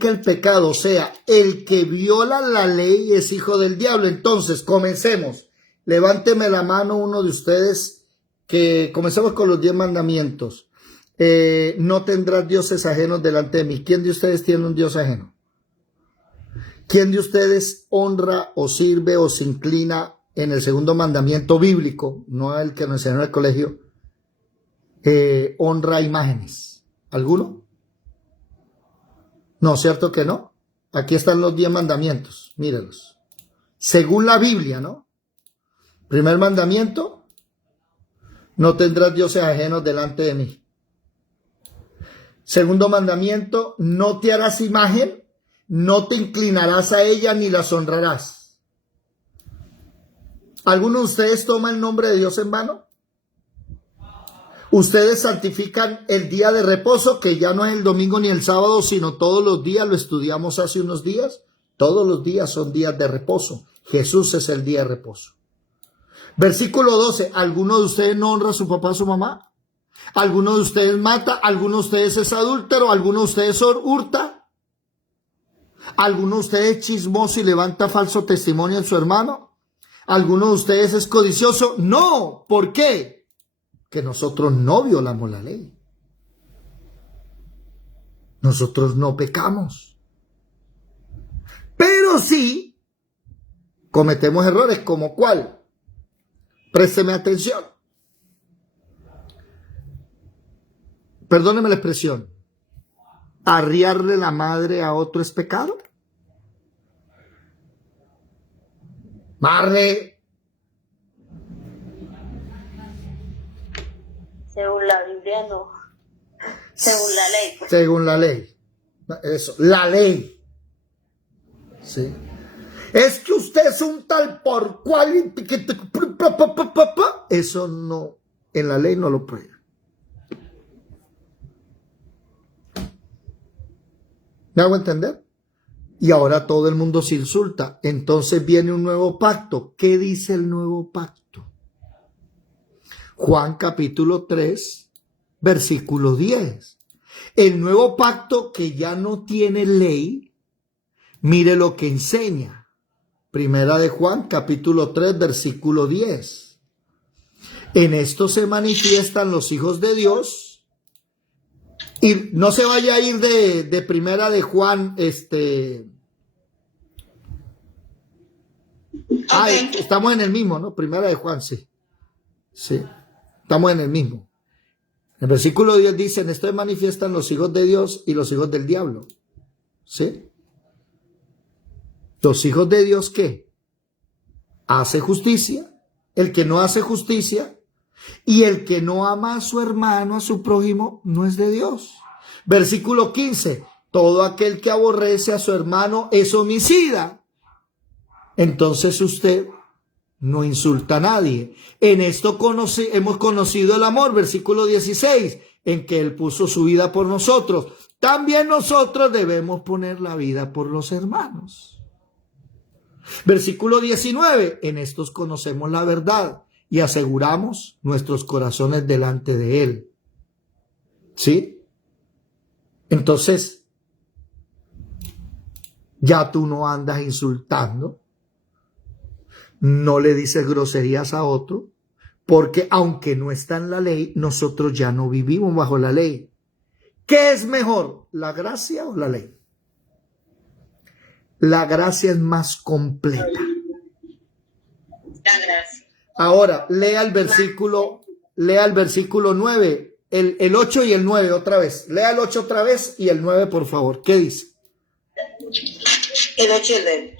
el pecado, o sea, el que viola la ley es hijo del diablo. Entonces, comencemos. Levánteme la mano uno de ustedes, que comencemos con los 10 mandamientos. No tendrás dioses ajenos delante de mí. ¿Quién de ustedes tiene un dios ajeno? ¿Quién de ustedes honra o sirve o se inclina en el segundo mandamiento bíblico, no el que nos enseñó en el colegio, honra imágenes? ¿Alguno? No, ¿cierto que no? Aquí están los 10 mandamientos, mírenlos. Según la Biblia, ¿no? Primer mandamiento, no tendrás dioses ajenos delante de mí. Segundo mandamiento, no te harás imagen, no te inclinarás a ella ni las honrarás. ¿Alguno de ustedes toma el nombre de Dios en vano? Ustedes santifican el día de reposo, que ya no es el domingo ni el sábado, sino todos los días. Lo estudiamos hace unos días. Todos los días son días de reposo. Jesús es el día de reposo. Versículo 12. ¿Alguno de ustedes no honra a su papá, a su mamá? ¿Alguno de ustedes mata? ¿Alguno de ustedes es adúltero? ¿Alguno de ustedes hurta? ¿Alguno de ustedes es chismoso y levanta falso testimonio en su hermano? ¿Alguno de ustedes es codicioso? No. ¿Por qué? Que nosotros no violamos la ley. Nosotros no pecamos. Pero sí cometemos errores, como cuál. Présteme atención. Perdóneme la expresión. ¿Arriarle la madre a otro es pecado? Madre. Según la Biblia no. Según la ley. Según la ley. Eso, la ley. Sí. Es que usted es un tal por cual. Eso no, en la ley no lo prohíbe. ¿Me hago entender? Y ahora todo el mundo se insulta. Entonces viene un nuevo pacto. ¿Qué dice el nuevo pacto? Juan capítulo 3, versículo 10. El nuevo pacto, que ya no tiene ley, mire lo que enseña. Primera de Juan capítulo 3, versículo 10. En esto se manifiestan los hijos de Dios. Y no se vaya a ir de primera de Juan, estamos en el mismo, ¿no? Primera de Juan, sí. Sí. Estamos en el mismo. El versículo 10 dice, en esto se manifiestan los hijos de Dios y los hijos del diablo. ¿Sí? Los hijos de Dios, ¿qué? Hace justicia. El que no hace justicia y el que no ama a su hermano, a su prójimo, no es de Dios. Versículo 15. Todo aquel que aborrece a su hermano es homicida. Entonces usted no insulta a nadie. En esto hemos conocido el amor, versículo 16, en que Él puso su vida por nosotros. También nosotros debemos poner la vida por los hermanos. Versículo 19, en estos conocemos la verdad y aseguramos nuestros corazones delante de Él. ¿Sí? Entonces, ya tú no andas insultando. No le dices groserías a otro, porque aunque no está en la ley, nosotros ya no vivimos bajo la ley. ¿Qué es mejor, la gracia o la ley? La gracia es más completa. La gracia. Ahora, lea el versículo lea el versículo 9, el 8 y el 9 otra vez. Lea el 8 otra vez y el 9, por favor. ¿Qué dice? El 8 y el 9.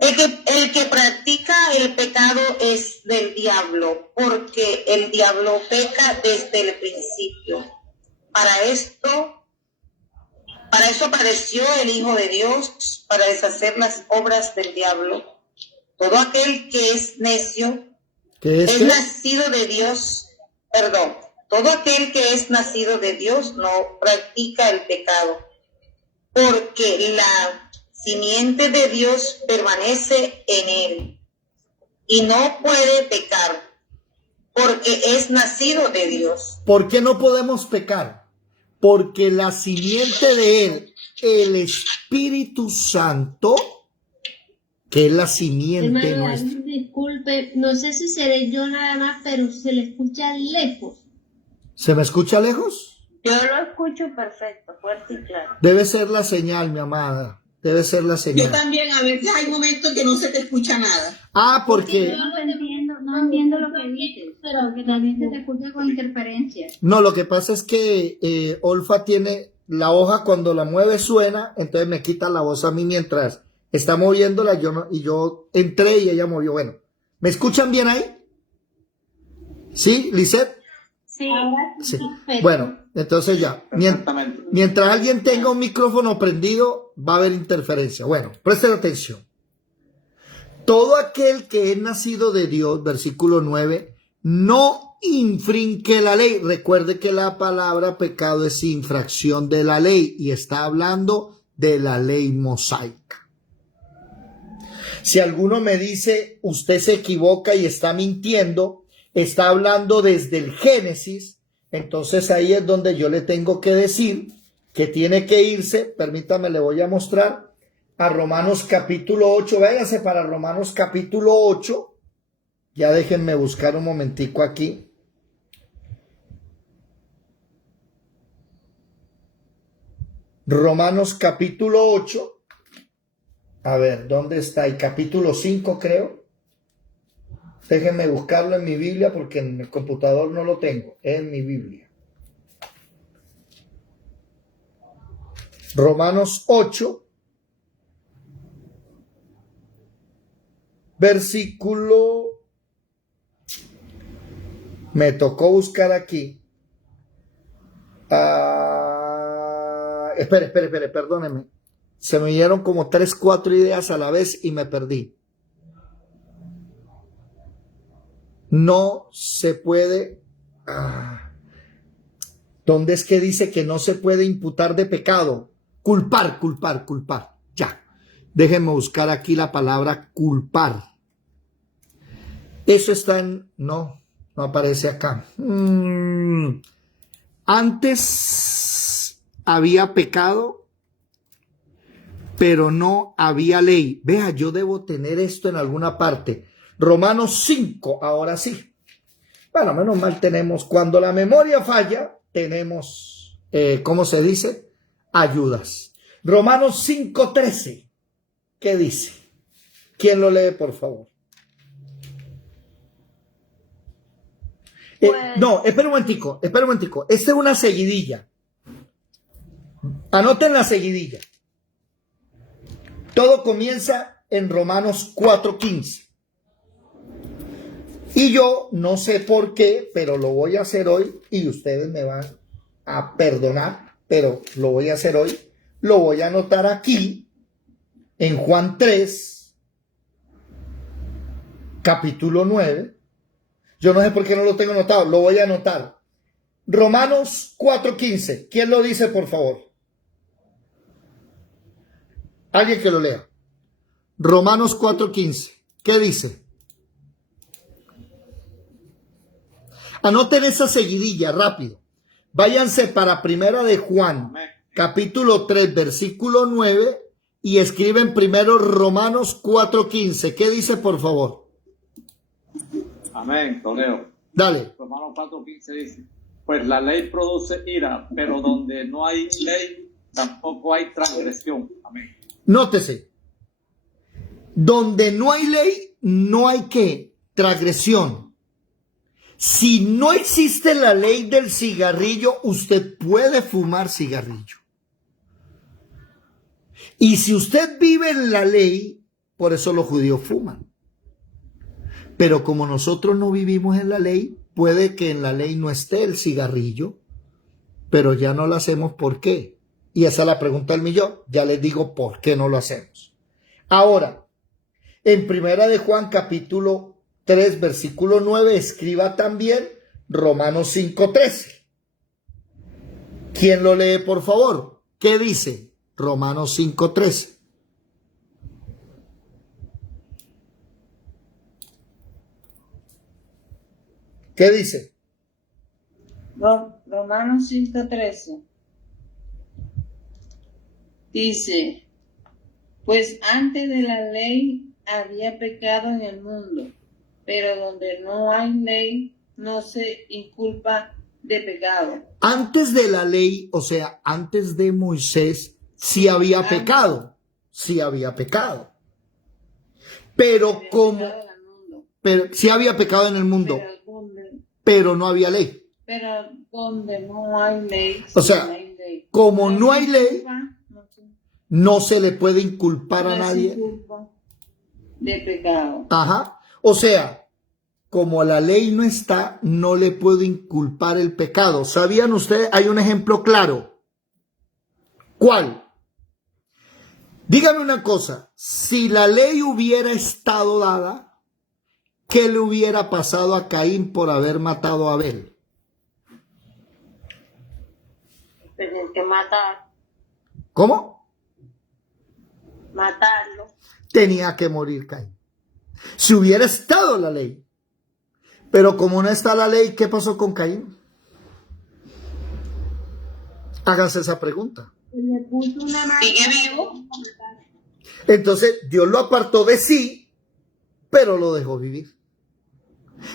El que practica el pecado es del diablo, porque el diablo peca desde el principio. Para eso apareció el Hijo de Dios, para deshacer las obras del diablo. Todo aquel que es necio es nacido de Dios, todo aquel que es nacido de Dios no practica el pecado, porque la simiente de Dios permanece en él y no puede pecar, porque es nacido de Dios. ¿Por qué no podemos pecar? Porque la simiente de él, el Espíritu Santo, que es la simiente Hermano, nuestra. disculpe, no sé si seré yo nada más, pero se le escucha lejos. ¿Se me escucha lejos? Yo lo escucho perfecto, fuerte y claro. Debe ser la señal, mi amada. Debe ser la Yo señal. también, a veces hay momentos que no se te escucha nada. Ah, porque... No entiendo lo que dices, pero que también se te escucha con interferencias. No, lo que pasa es que Olfa tiene la hoja, cuando la mueve suena, entonces me quita la voz a mí mientras está moviéndola, yo entré y ella movió. Bueno, ¿me escuchan bien ahí? ¿Sí, Lisette? Sí. Sí. Bueno, entonces ya. Exactamente. Mientras alguien tenga un micrófono prendido, va a haber interferencia. Bueno, presten atención. Todo aquel que es nacido de Dios, versículo 9, no infringe la ley. Recuerde que la palabra pecado es infracción de la ley y está hablando de la ley mosaica. Si alguno me dice, usted se equivoca y está mintiendo, está hablando desde el Génesis, entonces ahí es donde yo le tengo que decir que tiene que irse, permítame, le voy a mostrar, a Romanos capítulo 8, váyase para Romanos capítulo 8, ya déjenme buscar un momentico aquí. Romanos capítulo 8, a ver, ¿dónde está? El capítulo 5 creo. Déjenme buscarlo en mi Biblia porque en el computador no lo tengo, es en mi Biblia. Romanos 8, versículo, me tocó buscar aquí. Espere, perdóneme. Se me dieron como 3, 4 ideas a la vez y me perdí. No se puede. ¿Dónde es que dice que no se puede imputar de pecado? Culpar. Ya. Déjenme buscar aquí la palabra culpar. Eso está en... No aparece acá. Antes había pecado, pero no había ley. Vea, yo debo tener esto en alguna parte. Romanos 5, ahora sí. Bueno, menos mal tenemos, cuando la memoria falla, tenemos, ¿cómo se dice? Ayudas. Romanos 5:13. ¿Qué dice? ¿Quién lo lee, por favor? No, espera un momentico. Esta es una seguidilla. Anoten la seguidilla. Todo comienza en Romanos 4:15. Y yo no sé por qué, pero lo voy a hacer hoy y ustedes me van a perdonar, pero lo voy a hacer hoy. Lo voy a anotar aquí en Juan 3, capítulo 9. Yo no sé por qué no lo tengo anotado, lo voy a anotar. Romanos 4:15. ¿Quién lo dice, por favor? Alguien que lo lea. Romanos 4:15. ¿Qué dice? Anoten esa seguidilla rápido. Váyanse para Primera de Juan, capítulo 3, versículo 9, y escriben primero Romanos 4:15. ¿Qué dice, por favor? Amén, Toledo. Dale. Romanos 4:15 dice, pues la ley produce ira, pero donde no hay ley, tampoco hay transgresión. Amén. Nótese. Donde no hay ley, no hay ¿qué? Transgresión. Si no existe la ley del cigarrillo, usted puede fumar cigarrillo. Y si usted vive en la ley, por eso los judíos fuman. Pero como nosotros no vivimos en la ley, puede que en la ley no esté el cigarrillo, pero ya no lo hacemos. ¿Por qué? Y esa es la pregunta del millón. Ya les digo por qué no lo hacemos. Ahora, en Primera de Juan, capítulo 3, versículo 9, escriba también Romanos 5:13. ¿Quién lo lee, por favor? ¿Qué dice Romanos 5:13? ¿Qué dice? Romanos 5:13 dice, pues antes de la ley había pecado en el mundo, pero donde no hay ley no se inculpa de pecado. Antes de la ley, o sea, antes de Moisés, sí había pecado, sí había pecado. Pero sí había pecado en el mundo, pero no había ley. Pero donde no hay ley, o sea, como no hay ley, no se le puede inculpar a nadie de pecado. Ajá. O sea, como la ley no está, no le puedo inculpar el pecado. ¿Sabían ustedes? Hay un ejemplo claro. ¿Cuál? Dígame una cosa. Si la ley hubiera estado dada, ¿qué le hubiera pasado a Caín por haber matado a Abel? Tenía que matar. ¿Cómo? Matarlo. Tenía que morir Caín. Si hubiera estado la ley. Pero como no está la ley, ¿qué pasó con Caín? Háganse esa pregunta. ¿Sigue vivo? Entonces Dios lo apartó de sí, pero lo dejó vivir.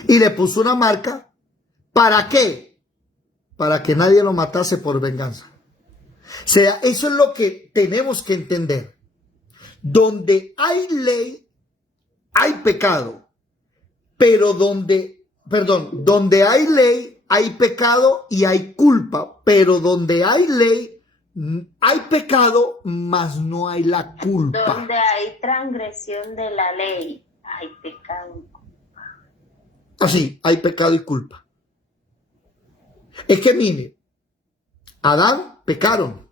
Y le puso una marca. ¿Para qué? Para que nadie lo matase por venganza. O sea, eso es lo que tenemos que entender. Donde hay ley, hay pecado. Pero donde hay ley, hay pecado y hay culpa. Pero donde hay ley, hay pecado, mas no hay la culpa. Donde hay transgresión de la ley, hay pecado y culpa. Así, hay pecado y culpa. Es que mire, Adán pecaron,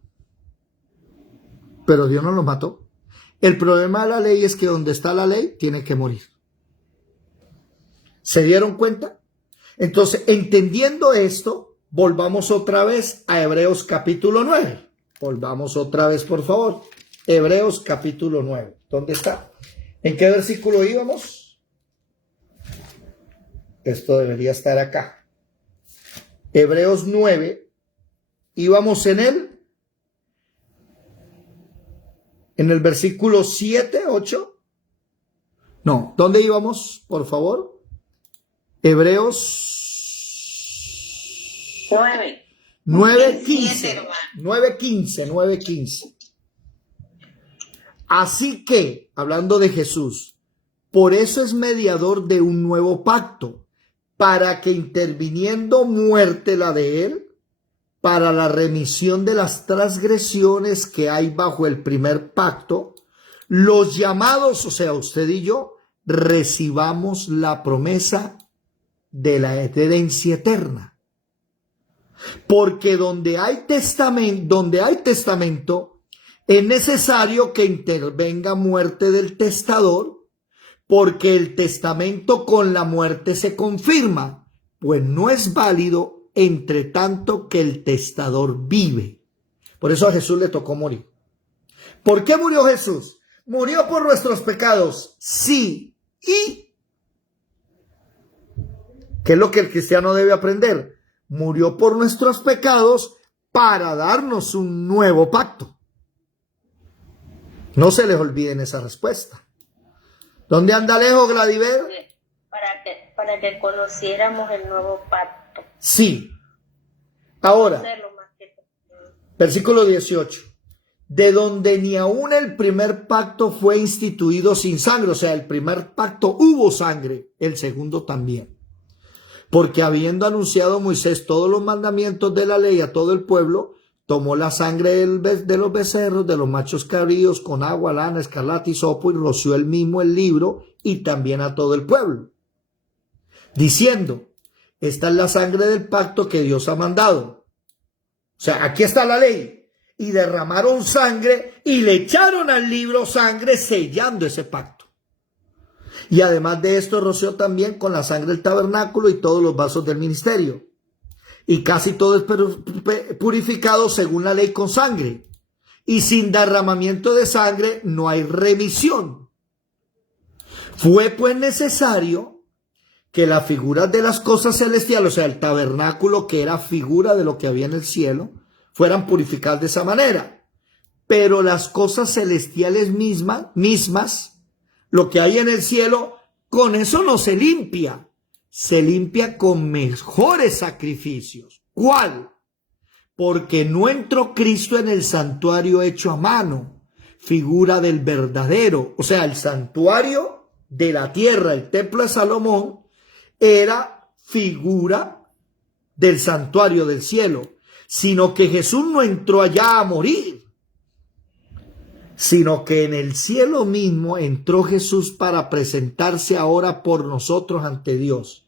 pero Dios no los mató. El problema de la ley es que donde está la ley, tiene que morir. ¿Se dieron cuenta? Entonces, entendiendo esto, volvamos otra vez a Hebreos capítulo 9. Volvamos otra vez, por favor. Hebreos capítulo 9. ¿Dónde está? ¿En qué versículo íbamos? Esto debería estar acá. Hebreos 9. Íbamos en el versículo 7, 8. No, ¿dónde íbamos, por favor? Hebreos 9:15. Así que, hablando de Jesús, por eso es mediador de un nuevo pacto, para que interviniendo muerte la de él, para la remisión de las transgresiones que hay bajo el primer pacto, los llamados, o sea, usted y yo, recibamos la promesa de la herencia eterna. Porque donde hay testamento, es necesario que intervenga muerte del testador, porque el testamento con la muerte se confirma, pues no es válido entre tanto que el testador vive. Por eso a Jesús le tocó morir. ¿Por qué murió Jesús? Murió por nuestros pecados, sí. ¿Y qué es lo que el cristiano debe aprender? Murió por nuestros pecados para darnos un nuevo pacto. No se les olviden esa respuesta. ¿Dónde anda lejos, Gladiver? Para que conociéramos el nuevo pacto. Sí. Ahora, versículo 18. De donde ni aún el primer pacto fue instituido sin sangre. O sea, el primer pacto hubo sangre, el segundo también. Porque habiendo anunciado Moisés todos los mandamientos de la ley a todo el pueblo, tomó la sangre de los becerros, de los machos cabríos, con agua, lana, escarlata y hisopo, y roció él mismo el libro y también a todo el pueblo, diciendo: esta es la sangre del pacto que Dios ha mandado. O sea, aquí está la ley. Y derramaron sangre y le echaron al libro sangre, sellando ese pacto. Y además de esto roció también con la sangre del tabernáculo y todos los vasos del ministerio. Y casi todo es purificado según la ley con sangre. Y sin derramamiento de sangre no hay remisión. Fue pues necesario que las figuras de las cosas celestiales, o sea, el tabernáculo, que era figura de lo que había en el cielo, fueran purificadas de esa manera. Pero las cosas celestiales mismas, lo que hay en el cielo, con eso no se limpia. Se limpia con mejores sacrificios. ¿Cuál? Porque no entró Cristo en el santuario hecho a mano, figura del verdadero. O sea, el santuario de la tierra, el templo de Salomón, era figura del santuario del cielo. Sino que Jesús no entró allá a morir, sino que en el cielo mismo entró Jesús para presentarse ahora por nosotros ante Dios,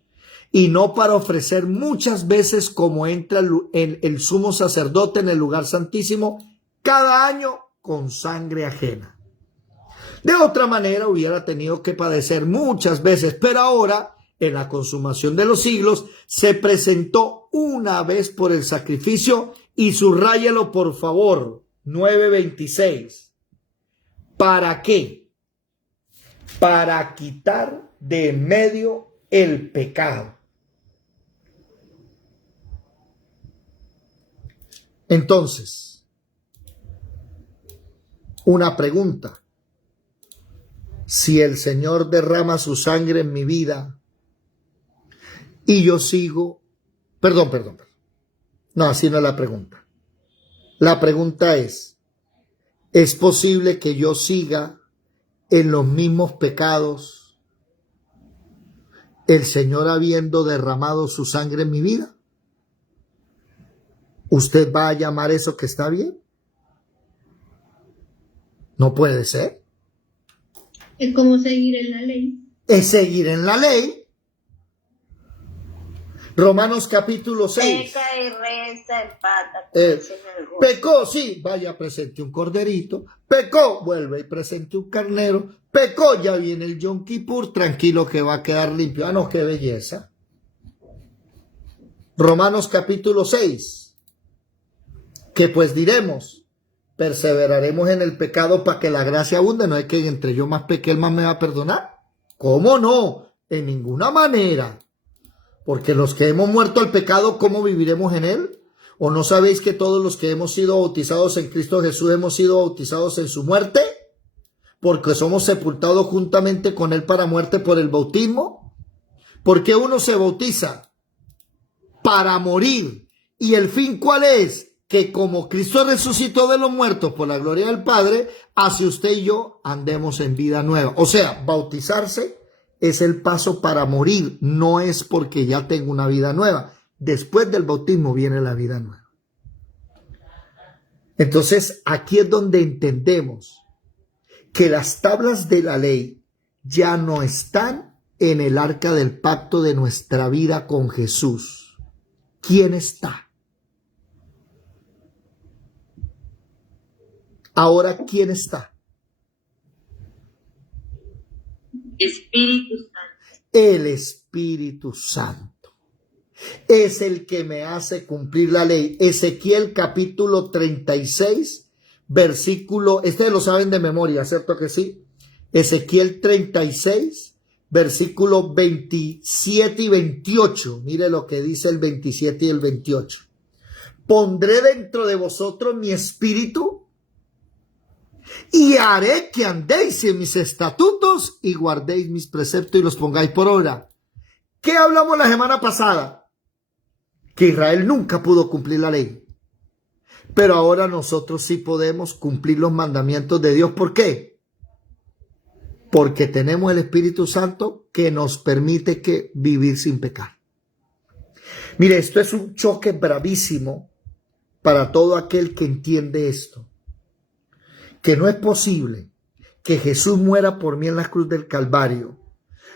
y no para ofrecer muchas veces como entra el sumo sacerdote en el lugar santísimo cada año con sangre ajena. De otra manera hubiera tenido que padecer muchas veces, pero ahora, en la consumación de los siglos, se presentó una vez por el sacrificio, y subráyelo por favor, 9:26. ¿Para qué? Para quitar de en medio el pecado. Entonces, una pregunta. Si el Señor derrama su sangre en mi vida y yo sigo... Perdón. No, así no es la pregunta. La pregunta ¿es posible que yo siga en los mismos pecados, el Señor habiendo derramado su sangre en mi vida? ¿Usted va a llamar eso que está bien? No puede ser. Es como seguir en la ley. Es seguir en la ley. Romanos capítulo 6. Peca y reza, empata. Pecó, sí, vaya, presente un corderito. Pecó, vuelve y presente un carnero. Pecó, ya viene el Yom Kippur, tranquilo que va a quedar limpio. Ah, no, qué belleza. Romanos capítulo 6. Que pues diremos, perseveraremos en el pecado para que la gracia abunde. No es que entre yo más peque, él más me va a perdonar. ¿Cómo no? En ninguna manera. Porque los que hemos muerto al pecado, ¿cómo viviremos en él? ¿O no sabéis que todos los que hemos sido bautizados en Cristo Jesús hemos sido bautizados en su muerte? Porque somos sepultados juntamente con él para muerte por el bautismo. ¿Por qué uno se bautiza? Para morir. ¿Y el fin cuál es? Que como Cristo resucitó de los muertos por la gloria del Padre, así usted y yo andemos en vida nueva. O sea, bautizarse es el paso para morir, no es porque ya tengo una vida nueva. Después del bautismo viene la vida nueva. Entonces, aquí es donde entendemos que las tablas de la ley ya no están en el arca del pacto de nuestra vida con Jesús. ¿Quién está? Ahora, ¿quién está? Espíritu Santo. El Espíritu Santo es el que me hace cumplir la ley. Ezequiel capítulo 36, versículo, lo saben de memoria, ¿cierto que sí? Ezequiel 36, versículo 27 y 28. Mire lo que dice el 27 y el 28. Pondré dentro de vosotros mi espíritu y haré que andéis en mis estatutos y guardéis mis preceptos y los pongáis por obra. ¿Qué hablamos la semana pasada? Que Israel nunca pudo cumplir la ley. Pero ahora nosotros sí podemos cumplir los mandamientos de Dios. ¿Por qué? Porque tenemos el Espíritu Santo que nos permite vivir sin pecar. Mire, esto es un choque bravísimo para todo aquel que entiende esto. Que no es posible que Jesús muera por mí en la cruz del Calvario,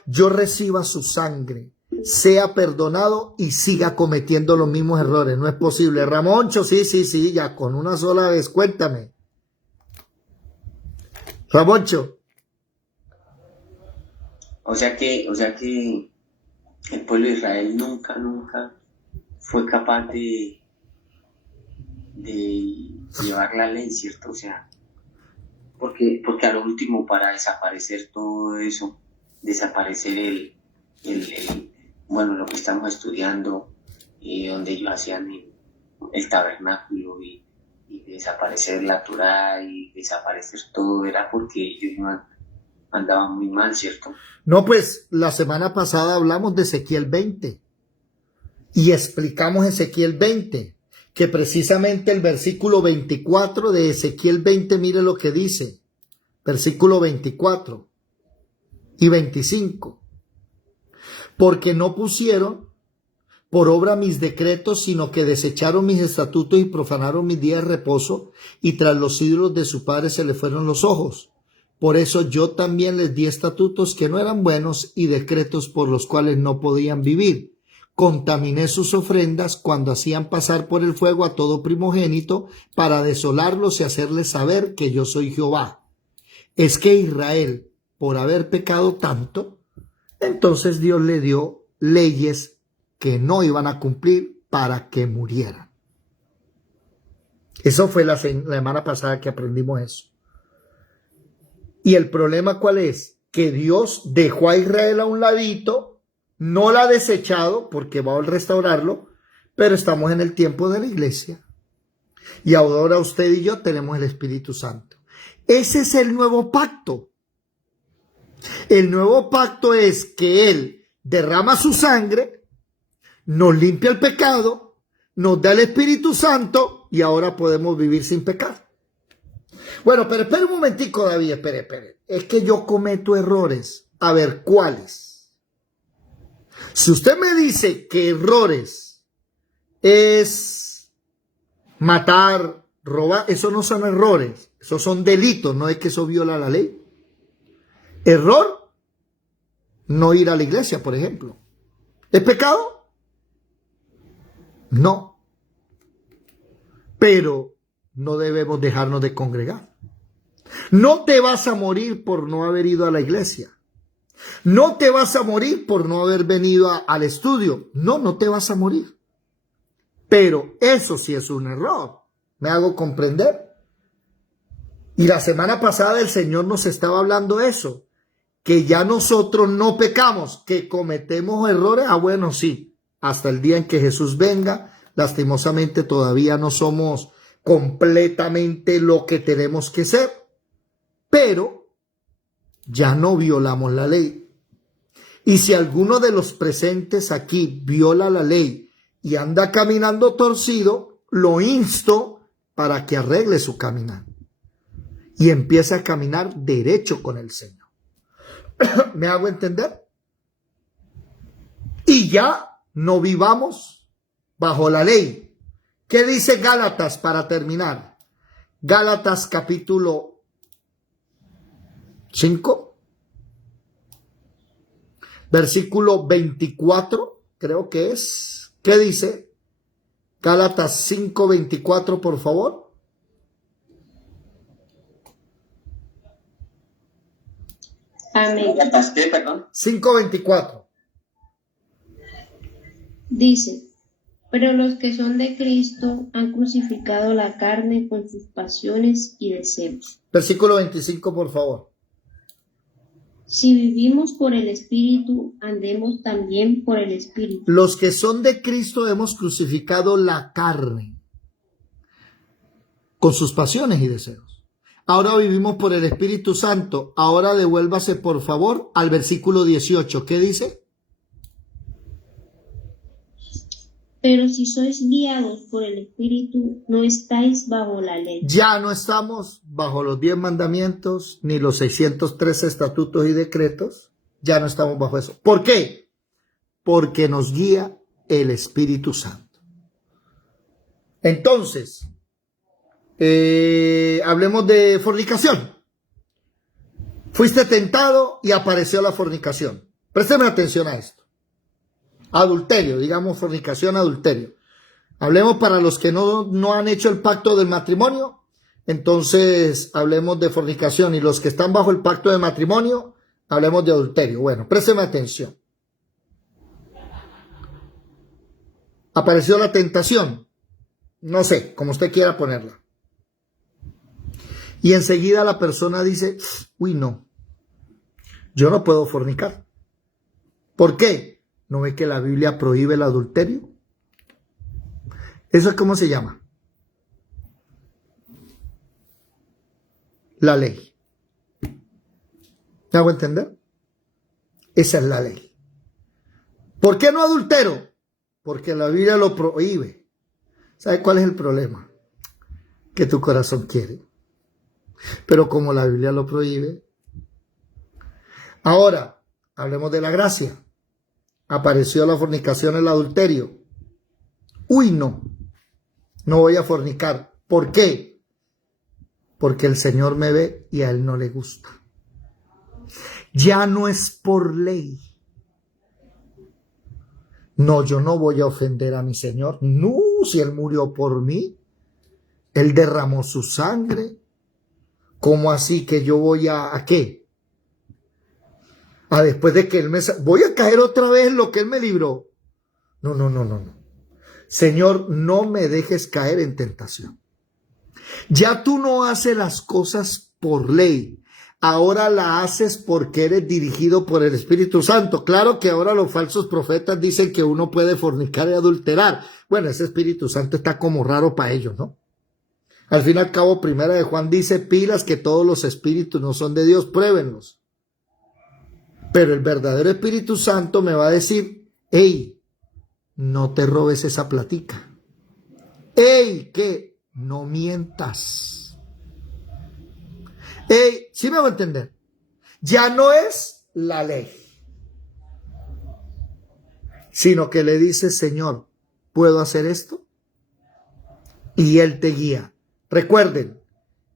yo reciba su sangre, sea perdonado y siga cometiendo los mismos errores. No es posible. Ramoncho, sí, ya con una sola vez, cuéntame. Ramoncho. O sea que el pueblo de Israel nunca fue capaz de llevar la ley, ¿cierto? O sea, porque a lo último, para desaparecer todo eso, desaparecer bueno, lo que estamos estudiando, donde ellos hacían el tabernáculo y desaparecer la Torá y desaparecer todo, era porque ellos andaban muy mal, ¿cierto? No, pues la semana pasada hablamos de Ezequiel 20 y explicamos Ezequiel 20, que precisamente el versículo 24 de Ezequiel 20, mire lo que dice, versículo 24 y 25. Porque no pusieron por obra mis decretos, sino que desecharon mis estatutos y profanaron mis días de reposo, y tras los ídolos de su padre se le fueron los ojos. Por eso yo también les di estatutos que no eran buenos y decretos por los cuales no podían vivir. Contaminé sus ofrendas cuando hacían pasar por el fuego a todo primogénito para desolarlos y hacerles saber que yo soy Jehová. Es que Israel, por haber pecado tanto, entonces Dios le dio leyes que no iban a cumplir para que murieran. Eso fue la semana pasada que aprendimos eso. ¿Y el problema cuál es? Que Dios dejó a Israel a un ladito, no la ha desechado porque va a restaurarlo, pero estamos en el tiempo de la iglesia. Y ahora usted y yo tenemos el Espíritu Santo. Ese es el nuevo pacto. El nuevo pacto es que Él derrama su sangre, nos limpia el pecado, nos da el Espíritu Santo y ahora podemos vivir sin pecado. Bueno, pero espere un momentico, David, espere. Es que yo cometo errores. A ver, ¿cuáles? Si usted me dice que errores es matar, robar, eso no son errores, esos son delitos, no es que eso viola la ley. Error, no ir a la iglesia, por ejemplo. ¿Es pecado? No. Pero no debemos dejarnos de congregar. No te vas a morir por no haber ido a la iglesia. No te vas a morir por no haber venido al estudio. No te vas a morir. Pero eso sí es un error. ¿Me hago comprender? Y la semana pasada el Señor nos estaba hablando eso. Que ya nosotros no pecamos, que cometemos errores. Ah, bueno, sí. Hasta el día en que Jesús venga, lastimosamente todavía no somos completamente lo que tenemos que ser. Pero ya no violamos la ley. Y si alguno de los presentes aquí viola la ley y anda caminando torcido, lo insto para que arregle su caminar y empiece a caminar derecho con el Señor. ¿Me hago entender? Y ya no vivamos bajo la ley. ¿Qué dice Gálatas para terminar? Gálatas capítulo 5, versículo 24, creo que es. ¿Qué dice? Gálatas 5, 24, por favor. Amén. ¿Gálatas qué, perdón? 5, 24. Dice, pero los que son de Cristo han crucificado la carne con sus pasiones y deseos. Versículo 25, por favor. Si vivimos por el Espíritu, andemos también por el Espíritu. Los que son de Cristo hemos crucificado la carne con sus pasiones y deseos. Ahora vivimos por el Espíritu Santo. Ahora devuélvase, por favor, al versículo 18. ¿Qué dice? Pero si sois guiados por el Espíritu, no estáis bajo la ley. Ya no estamos bajo los 10 mandamientos, ni los 613 estatutos y decretos. Ya no estamos bajo eso. ¿Por qué? Porque nos guía el Espíritu Santo. Entonces, hablemos de fornicación. Fuiste tentado y apareció la fornicación. Présteme atención a esto. Adulterio, digamos fornicación, adulterio. Hablemos para los que no han hecho el pacto del matrimonio. Entonces hablemos de fornicación, y los que están bajo el pacto de matrimonio, hablemos de adulterio. Bueno, présteme atención. Apareció la tentación. No sé, como usted quiera ponerla. Y enseguida la persona dice, uy, no, yo no puedo fornicar. ¿Por qué? ¿No ve que la Biblia prohíbe el adulterio? ¿Eso es cómo se llama? La ley. ¿Me hago entender? Esa es la ley. ¿Por qué no adultero? Porque la Biblia lo prohíbe. ¿Sabe cuál es el problema? Que tu corazón quiere. Pero como la Biblia lo prohíbe. Ahora, hablemos de la gracia. Apareció la fornicación, el adulterio. Uy, no voy a fornicar. ¿Por qué? Porque el Señor me ve y a Él no le gusta. Ya no es por ley. No, yo no voy a ofender a mi Señor. No, si Él murió por mí. Él derramó su sangre. ¿Cómo así que yo voy a qué? Después de que Él me... ¿Voy a caer otra vez en lo que Él me libró? No. Señor, no me dejes caer en tentación. Ya tú no haces las cosas por ley. Ahora la haces porque eres dirigido por el Espíritu Santo. Claro que ahora los falsos profetas dicen que uno puede fornicar y adulterar. Bueno, ese Espíritu Santo está como raro para ellos, ¿no? Al fin y al cabo, primera de Juan dice, pilas que todos los espíritus no son de Dios, pruébenlos. Pero el verdadero Espíritu Santo me va a decir, hey, no te robes esa platica. Hey, que no mientas. Hey, ¿sí me va a entender? Ya no es la ley, sino que le dice, Señor, ¿puedo hacer esto? Y Él te guía. Recuerden,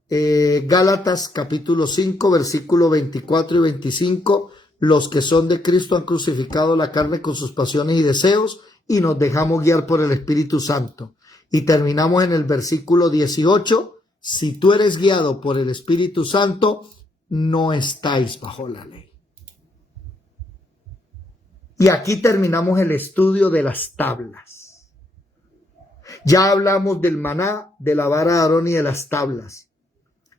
Gálatas capítulo 5, versículo 24 y 25, los que son de Cristo han crucificado la carne con sus pasiones y deseos, y nos dejamos guiar por el Espíritu Santo. Y terminamos en el versículo 18, si tú eres guiado por el Espíritu Santo, no estáis bajo la ley. Y aquí terminamos el estudio de las tablas. Ya hablamos del maná, de la vara de Aarón y de las tablas.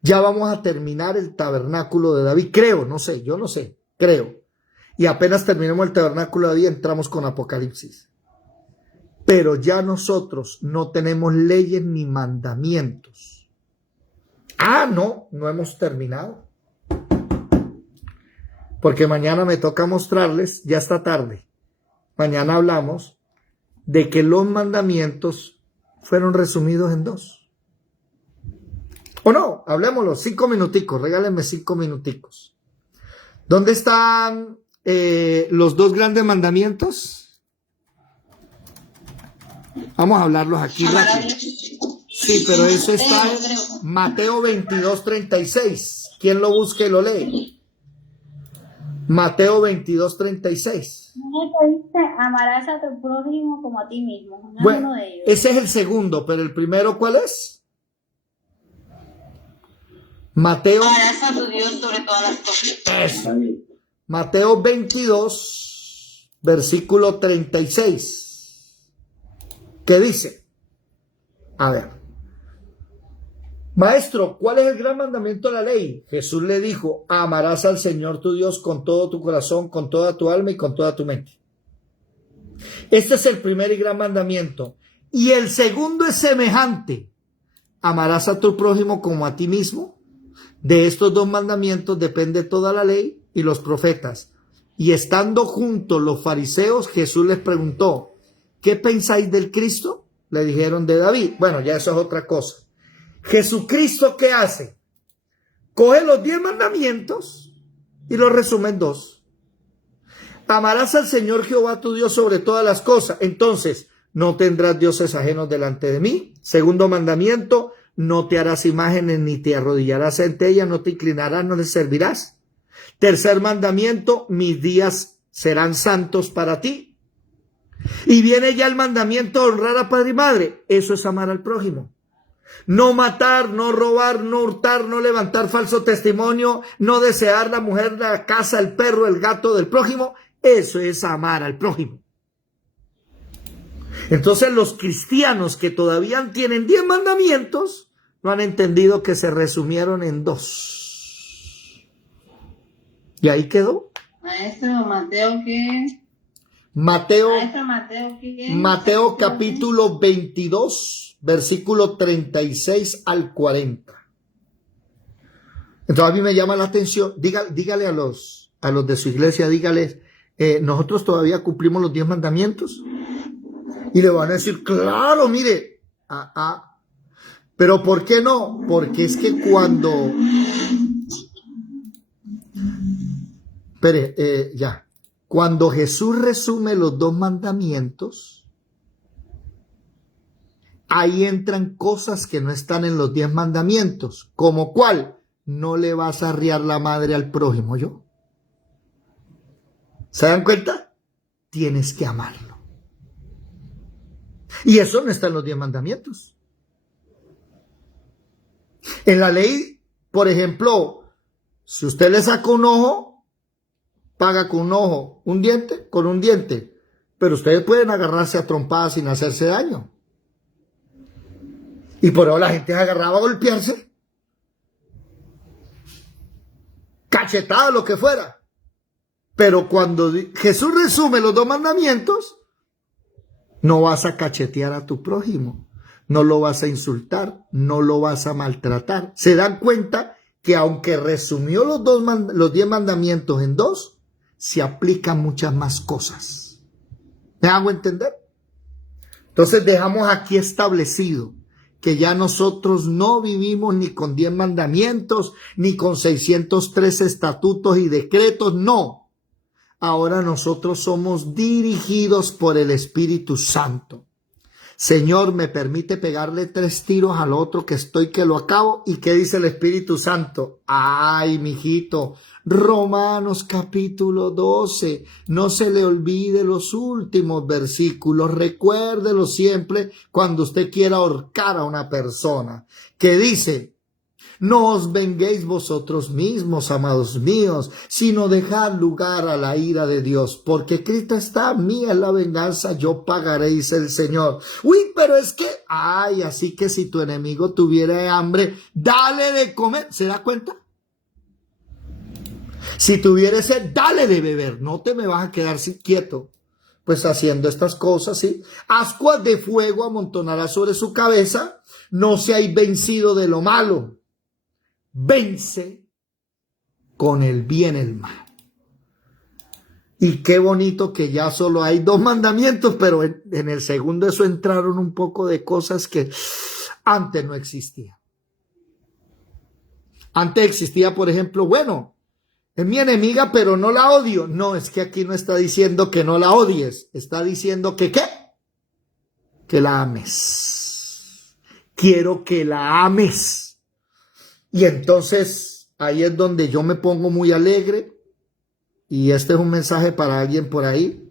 Ya vamos a terminar el tabernáculo de David. Creo, no sé, yo no sé, creo. Y apenas terminemos el tabernáculo de David, entramos con Apocalipsis. Pero ya nosotros no tenemos leyes ni mandamientos. No hemos terminado. Porque mañana me toca mostrarles, ya está tarde. Mañana hablamos de que los mandamientos fueron resumidos en 2. ¿O no? Hablemoslo, 5 minuticos, regálenme 5 minuticos. ¿Dónde están los 2 grandes mandamientos? Vamos a hablarlos aquí rápido. Sí, pero eso está en Mateo 22:36. ¿Quién lo busca y lo lee? Mateo 22:36. Amarás a tu prójimo como a ti mismo. No bueno, uno de ellos. Ese es el segundo, pero el primero, ¿cuál es? Mateo. Amarás a tu Dios sobre todas las cosas. Eso. Mateo 22, versículo 36. ¿Qué dice? A ver. Maestro, ¿cuál es el gran mandamiento de la ley? Jesús le dijo, amarás al Señor tu Dios con todo tu corazón, con toda tu alma y con toda tu mente. Este es el primer y gran mandamiento. Y el segundo es semejante. Amarás a tu prójimo como a ti mismo. De estos 2 mandamientos depende toda la ley y los profetas. Y estando juntos los fariseos, Jesús les preguntó, ¿qué pensáis del Cristo? Le dijeron de David. Bueno, ya eso es otra cosa. Jesucristo, ¿qué hace? Coge los 10 mandamientos y los resume en 2. Amarás al Señor Jehová tu Dios sobre todas las cosas. Entonces, no tendrás dioses ajenos delante de mí. Segundo mandamiento, no te harás imágenes ni te arrodillarás ante ellas, no te inclinarás, no les servirás. Tercer mandamiento, mis días serán santos para ti. Y viene ya el mandamiento de honrar a padre y madre. Eso es amar al prójimo. No matar, no robar, no hurtar, no levantar falso testimonio, no desear la mujer, la casa, el perro, el gato del prójimo. Eso es amar al prójimo. Entonces los cristianos que todavía tienen 10 mandamientos no han entendido que se resumieron en 2. Y ahí quedó. Maestro, ¿Mateo qué es? Mateo, Maestro, ¿Mateo qué es? Mateo capítulo 22, versículo 36 al 40. Entonces a mí me llama la atención, dígale a los de su iglesia, dígales, nosotros todavía cumplimos los 10 mandamientos. Y le van a decir, claro, mire, pero ¿por qué no? Porque es que cuando, cuando Jesús resume los 2 mandamientos, ahí entran cosas que no están en los 10 mandamientos, como cuál, no le vas a arriar la madre al prójimo, ¿yo? ¿Se dan cuenta? Tienes que amarlo. Y eso no está en los 10 mandamientos. En la ley, por ejemplo, si usted le saca un ojo, paga con un ojo, un diente con un diente. Pero ustedes pueden agarrarse a trompadas sin hacerse daño. Y por ahora la gente se agarraba a golpearse. Cachetada, lo que fuera. Pero cuando Jesús resume los 2 mandamientos, no vas a cachetear a tu prójimo, no lo vas a insultar, no lo vas a maltratar. ¿Se dan cuenta que aunque resumió los 10 mandamientos en 2, se aplican muchas más cosas? ¿Me hago entender? Entonces dejamos aquí establecido que ya nosotros no vivimos ni con 10 mandamientos, ni con 603 estatutos y decretos, no. Ahora nosotros somos dirigidos por el Espíritu Santo. Señor, me permite pegarle 3 tiros al otro que estoy que lo acabo. ¿Y qué dice el Espíritu Santo? Ay, mijito, Romanos capítulo 12. No se le olvide los últimos versículos. Recuérdelo siempre cuando usted quiera ahorcar a una persona. Que dice, no os venguéis vosotros mismos, amados míos, sino dejad lugar a la ira de Dios, porque escrito está, mía es la venganza, yo pagaré, dice el Señor. Uy, pero es que, así que si tu enemigo tuviera hambre, dale de comer. ¿Se da cuenta? Si tuviera sed, dale de beber. No te me vas a quedar quieto, pues haciendo estas cosas, ¿sí? Ascuas de fuego amontonará sobre su cabeza, no seáis vencido de lo malo. Vence con el bien el mal. Y qué bonito que ya solo hay 2 mandamientos, pero en el segundo eso entraron un poco de cosas que antes no existían. Antes existía, por ejemplo, bueno, es mi enemiga, pero no la odio. No, es que aquí no está diciendo que no la odies, está diciendo que ¿qué? Que la ames. Quiero que la ames. Y entonces ahí es donde yo me pongo muy alegre, y este es un mensaje para alguien por ahí.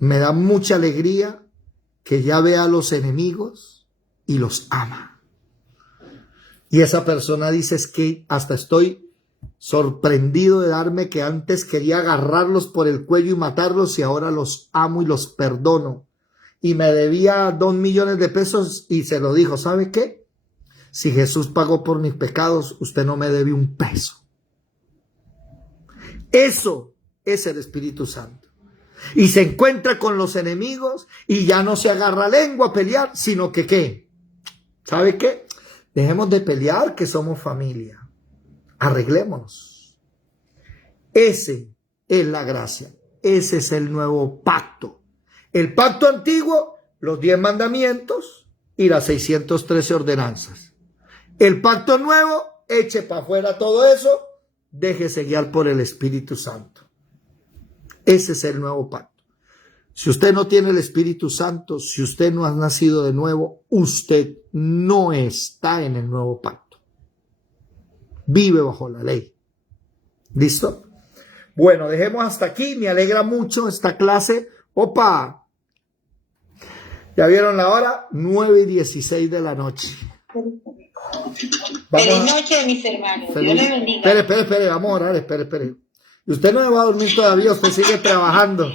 Me da mucha alegría que ya vea a los enemigos y los ama. Y esa persona dice, es que hasta estoy sorprendido de darme que antes quería agarrarlos por el cuello y matarlos, y ahora los amo y los perdono. Y me debía 2 millones de pesos y se lo dijo, ¿sabe qué? Si Jesús pagó por mis pecados, usted no me debe un peso. Eso es el Espíritu Santo. Y se encuentra con los enemigos y ya no se agarra lengua a pelear, sino que ¿qué? ¿Sabe qué? Dejemos de pelear, que somos familia. Arreglémonos. Ese es la gracia. Ese es el nuevo pacto. El pacto antiguo, los 10 mandamientos y las 613 ordenanzas. El pacto nuevo, eche para afuera todo eso, déjese guiar por el Espíritu Santo. Ese es el nuevo pacto. Si usted no tiene el Espíritu Santo, si usted no ha nacido de nuevo, usted no está en el nuevo pacto. Vive bajo la ley. ¿Listo? Bueno, dejemos hasta aquí. Me alegra mucho esta clase. ¡Opa! ¿Ya vieron la hora? 9:16 de la noche. Feliz noche, mis hermanos. Dios les bendiga. Espere, vamos a orar, espere. Y usted no va a dormir todavía, usted sigue trabajando.